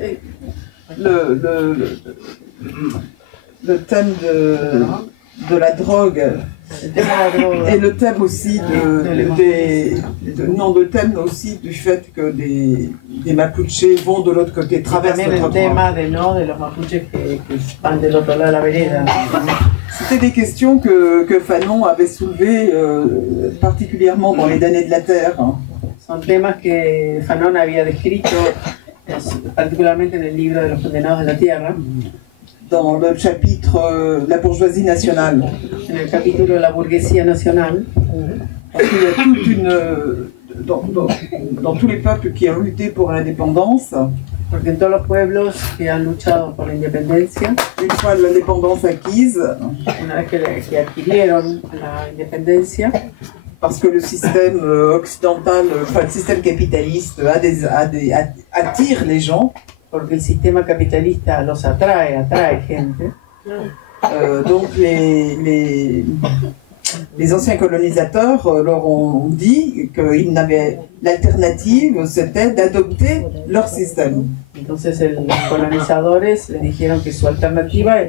Le thème de la drogue. Et le thème aussi le thème aussi du fait que des Mapuches vont de l'autre côté, traversent le trottoir. De los mapuches que van del otro lado de la vereda. C'était des questions que Fanon avait soulevées particulièrement dans Les damnés de la terre. Son temas que Fanon había descrito particularmente en el libro de los condenados de la tierra. Dans le chapitre La bourgeoisie nationale. En el capítulo La burguesía nacional. Parce qu'il y a toute une dans tous les peuples qui ont lutté pour l'indépendance. Porque en todos los pueblos que han luchado por la independencia, une fois l'indépendance acquise, una vez que adquirieron la independencia, parce que le système occidental, enfin le système capitaliste attire les gens. Porque el sistema capitalista los atrae gente. Donc les anciens colonisateurs leur ont dit qu'ils n'avaient l'alternative, c'était d'adopter leur système. Entonces los colonizadores les dijeron que su alternativa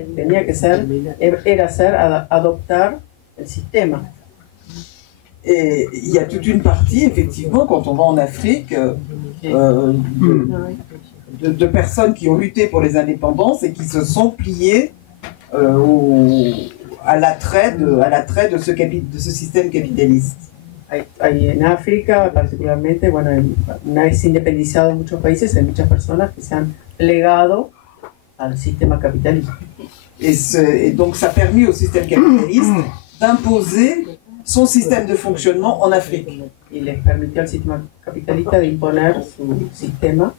era adoptar el sistema. Et il y a toute une partie, effectivement, quand on va en Afrique, de personnes qui ont lutté pour les indépendances et qui se sont pliées à l'attrait de ce système capitaliste. En África, particularmente, bueno, una vez independizado en muchos países, hay muchas personas que se han plegado al sistema capitalista. Et donc ça a permis au système capitaliste d'imposer son système de fonctionnement en Afrique. Y les permitió al sistema capitalista de imponer su sistema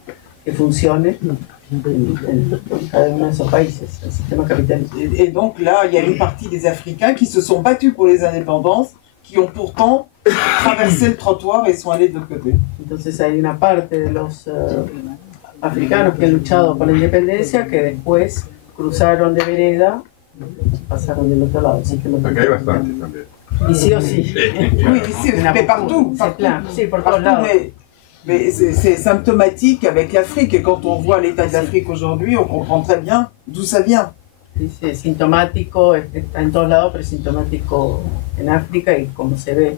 que funcione en cada uno de esos países, el sistema capitalista. Et donc là, il y a une partie des Africains qui se sont battus pour les indépendances, qui ont pourtant traversé le trottoir et sont allés de l'autre côté. Entonces hay una parte de los africanos que han luchado por la independencia que después cruzaron de vereda y pasaron del otro lado. Acá hay bastante también. Y sí o sí. Oui, ici, mais partout. Sí, por todos lados. Mais c'est symptomatique avec l'Afrique, et quand on voit l'état de l'Afrique aujourd'hui, on comprend très bien d'où ça vient. Dice sintomático, está en todos lados, pero es sintomático en África y como se ve,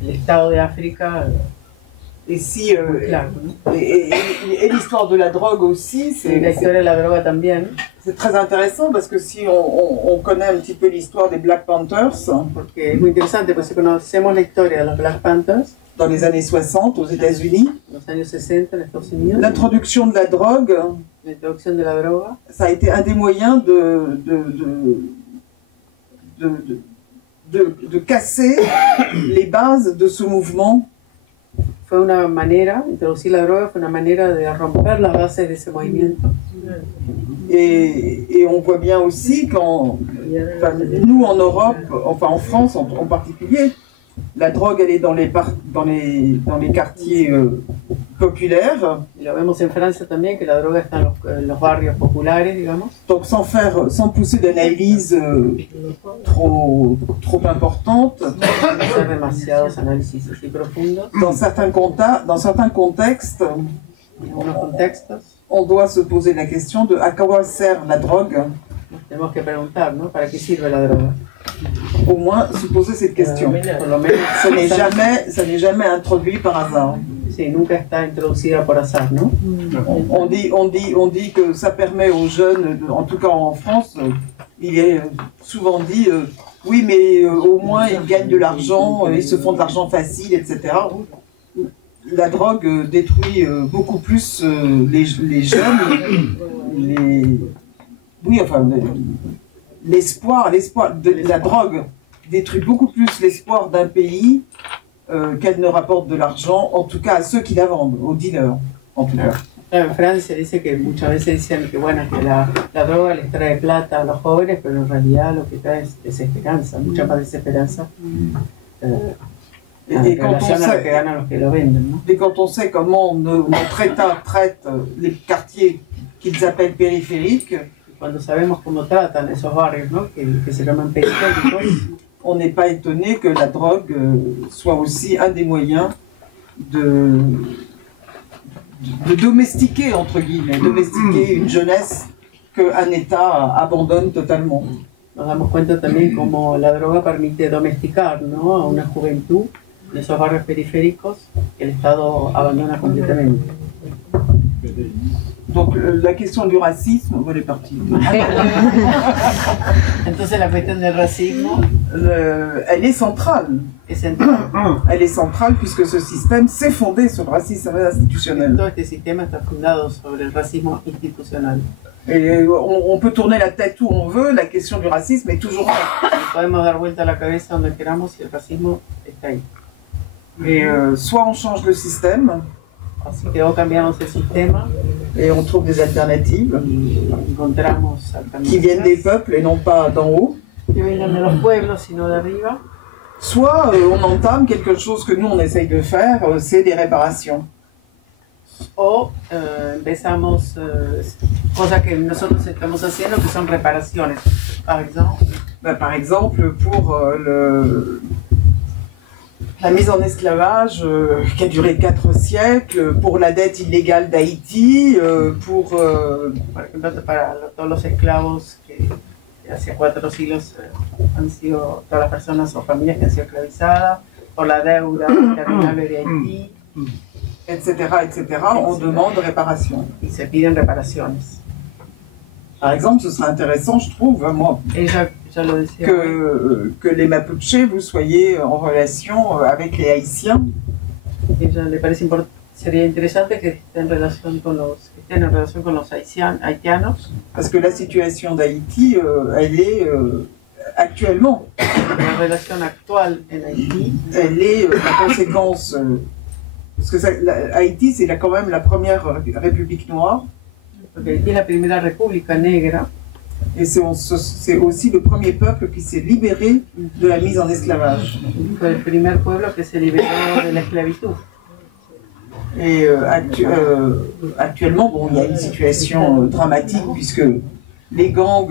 el estado de África. Et si, claro, ¿no? et l'histoire de la drogue aussi, la historia de la droga también. C'est très intéressant parce que si on connaît un petit peu l'histoire des Black Panthers, porque es muy interesante, pues si conocemos la historia de los Black Panthers, dans les années 60 aux États-Unis, los años 60 en Estados Unidos, l'introduction de la drogue, l'introduction de la droga, ça a été un des moyens de casser les bases de ce mouvement. Fue una manera, introducir la droga fue una manera de romper las bases de ese movimiento. Et on voit bien aussi quand, enfin, nous en Europe, enfin en France en particulier, la drogue elle est dans les quartiers populaires. Y lo vemos en Francia también, que la droga está en los barrios populares, digamos. Donc sans pousser d'analyse trop importante. Sin hacer demasiados análisis así profundos. Dans certains contextes, on doit se poser la question de à quoi sert la drogue. Tenemos que preguntar, ¿no? ¿Para qué sirve la droga? Au moins se poser cette question. Por lo menos, ça n'est jamais introduit par hasard. Sí, nunca está introducida por azar, ¿no? On dit que ça permet aux jeunes, en tout cas en France, il est souvent dit oui mais au moins ils gagnent de l'argent, ils se font de l'argent facile, etc. La drogue détruit beaucoup plus les jeunes, l'espoir de la drogue détruit beaucoup plus l'espoir d'un pays qu'elle ne rapporte de l'argent, en tout cas à ceux qui la vendent, aux dealers, en tout cas. En Francia dice que muchas veces dicen que bueno, que la droga les trae plata a los jóvenes, pero en realidad lo que trae es desesperanza, mucha más desesperanza. Et quand on sait comment nos États traitent les quartiers qu'ils appellent périphériques, cuando sabemos cómo tratan esos barrios, ¿no? que se llaman periféricos, on n'est pas étonné que la drogue soit aussi un des moyens de domestiquer, entre guillemets, domestiquer une jeunesse qu'un État abandonne totalement. Nos damos cuenta también cómo la droga permite domesticar, ¿no? a una juventud de esos barrios periféricos que el Estado abandona completamente. Donc la question du racisme, on est parti. Entonces la cuestión del racismo, elle est centrale. Elle est centrale puisque ce système s'est fondé sur le racisme institutionnel. Todo este sistema está fundado sobre el racismo institucional. Et on peut tourner la tête où on veut, la question du racisme est toujours là. Podemos dar vuelta la cabeza donde queramos y el racismo está ahí. Et soit on change le système, así que o cambiamos el sistema et on trouve des alternatives qui viennent des peuples et non pas d'en haut. Que vienen de los pueblos sino de arriba. Soit on entame quelque chose que nous on essaye de faire, c'est des réparations. O empezamos cosas que nosotros estamos haciendo que son reparaciones. Par exemple pour la mise en esclavage qui a duré 4 siècles, pour la dette illégale d'Haïti, pour ejemplo, para todos los esclavos que hace 4 siglos han sido todas las personas o familias que han sido esclavizadas, por la deuda interminable de Haití, etc., on demande réparation. Y se piden reparaciones. Par exemple, ce serait intéressant, je trouve, moi, que les Mapuche, vous soyez en relation avec les Haïtiens. Ella le parece sería interesante que estén en relación con los haitianos. Parce que la situation d'Haïti, elle est actuellement. La relación actual en Haïti. Elle est la conséquence. Parce que Haïti, c'est quand même la première république noire. Porque Haití es la primera república negra. Et c'est aussi le premier peuple qui s'est libéré de la mise en esclavage. Fue el primer pueblo que se liberó de la esclavitud. Et actuellement, bon, il y a une situation dramatique puisque les gangs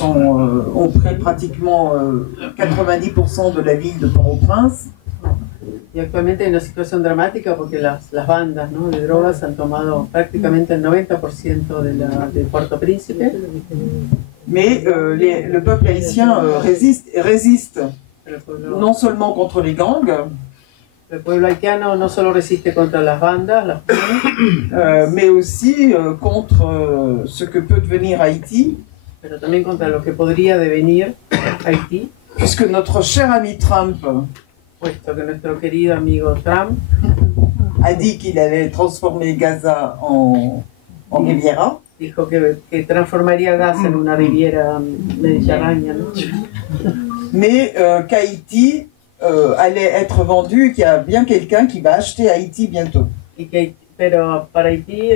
ont pris pratiquement 90% de la ville de Port-au-Prince. Y actualmente hay una situación dramática porque las bandas, ¿no? de drogas han tomado prácticamente el 90% de Puerto Príncipe. Mais le peuple haïtien résiste non seulement contre les gangs, el pueblo haitiano no solo resiste contra las bandas, mais aussi contre ce que peut devenir Haïti, pero también contra lo que podría devenir Haití, puisque notre cher ami Trump puesto que nuestro querido amigo Trump a dit qu'il allait transformer Gaza en Riviera. Dijo que transformaría Gaza en una riviera mediterránea, ¿no? Mais qu'Haïti allait être vendu, qu'il y a bien quelqu'un qui va acheter Haïti bientôt. Pero para Haití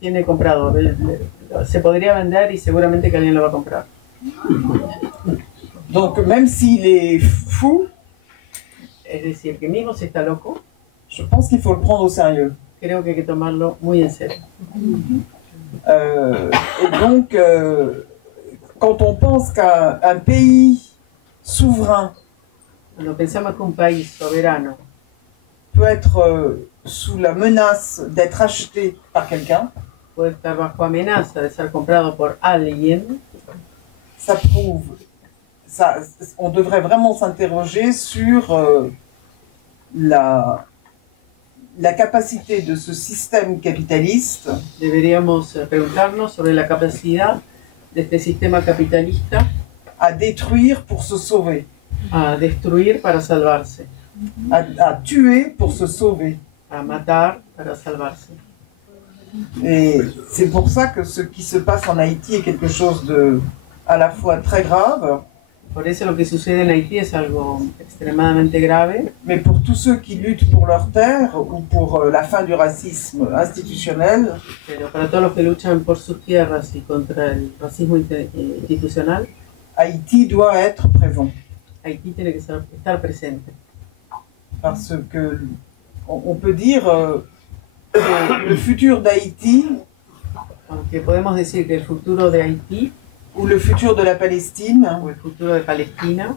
tiene comprador. Se podría vender y seguramente que alguien lo va a comprar. Donc même s'il est fou, es decir, que mismo si está loco, je pense qu'il faut le prendre au sérieux. Creo que hay que tomarlo muy en serio. Et donc, quand on pense qu'un pays souverain Cuando pensamos que un país soberano peut être sous la menace d'être acheté par quelqu'un, puede estar bajo amenaza de ser comprado por alguien, ça prouve, on devrait vraiment s'interroger sur la capacité de ce système capitaliste. Deberíamos preguntarnos sobre la capacidad de este sistema capitalista à détruire pour se sauver, a destruir para salvarse, à tuer pour se sauver, a matar para salvarse. Et c'est pour ça que ce qui se passe en Haïti est quelque chose de à la fois très grave. Por eso lo que sucede en Haití es algo extremadamente grave. Mais pour tous ceux qui luttent pour leur terre ou pour la fin du racisme institutionnel, pero para todos los que luchan por sus tierras y contra el racismo institucional, Haïti doit être présent. Haití tiene que estar presente. Parce que on peut dire que le futur d'Haïti, aunque podemos decir que el futuro de Haití ou le futur de la Palestine, o el futuro de Palestina,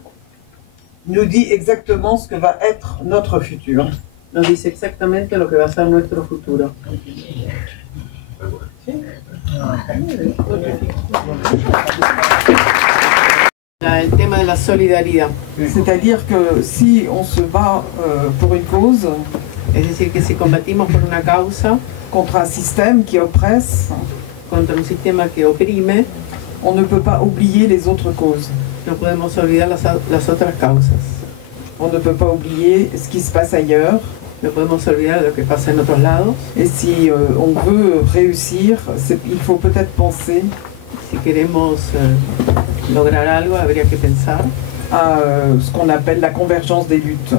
nous dit exactement ce que va être notre futur. Nos dice exactamente lo que va a ser nuestro futuro. El tema de la solidaridad. C'est-à-dire que si on se bat pour une cause, es decir, que si combatimos por una causa, contre un système qui oppresse, contra un sistema que oprime, on ne peut pas oublier les autres causes. No podemos olvidar las otras causas. On ne peut pas oublier ce qui se passe ailleurs. No podemos olvidar lo que pasa en otros lados. Et si on veut réussir, il faut peut-être penser. Si queremos lograr algo, habría que pensar à ce qu'on appelle la convergence des luttes.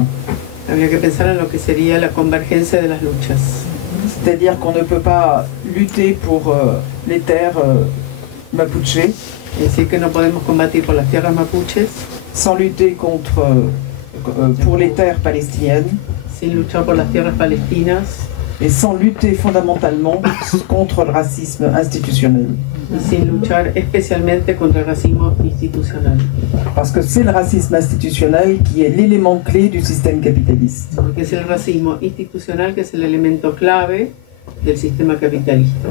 Habría que pensar en lo que sería la convergencia de las luchas. C'est-à-dire qu'on ne peut pas lutter pour les terres mapuche. Es decir, que no podemos combatir por las tierras mapuches sans lutter contre, pour les terres palestiniennes. Sin luchar por las tierras palestinas. Et sans lutter fondamentalement contre le racisme institutionnel. Y sin luchar especialmente contra el racismo institucional. Parce que c'est le racisme institutionnel qui est l'élément clé du système capitaliste. Porque es el racismo institucional que es el elemento clave del sistema capitalista.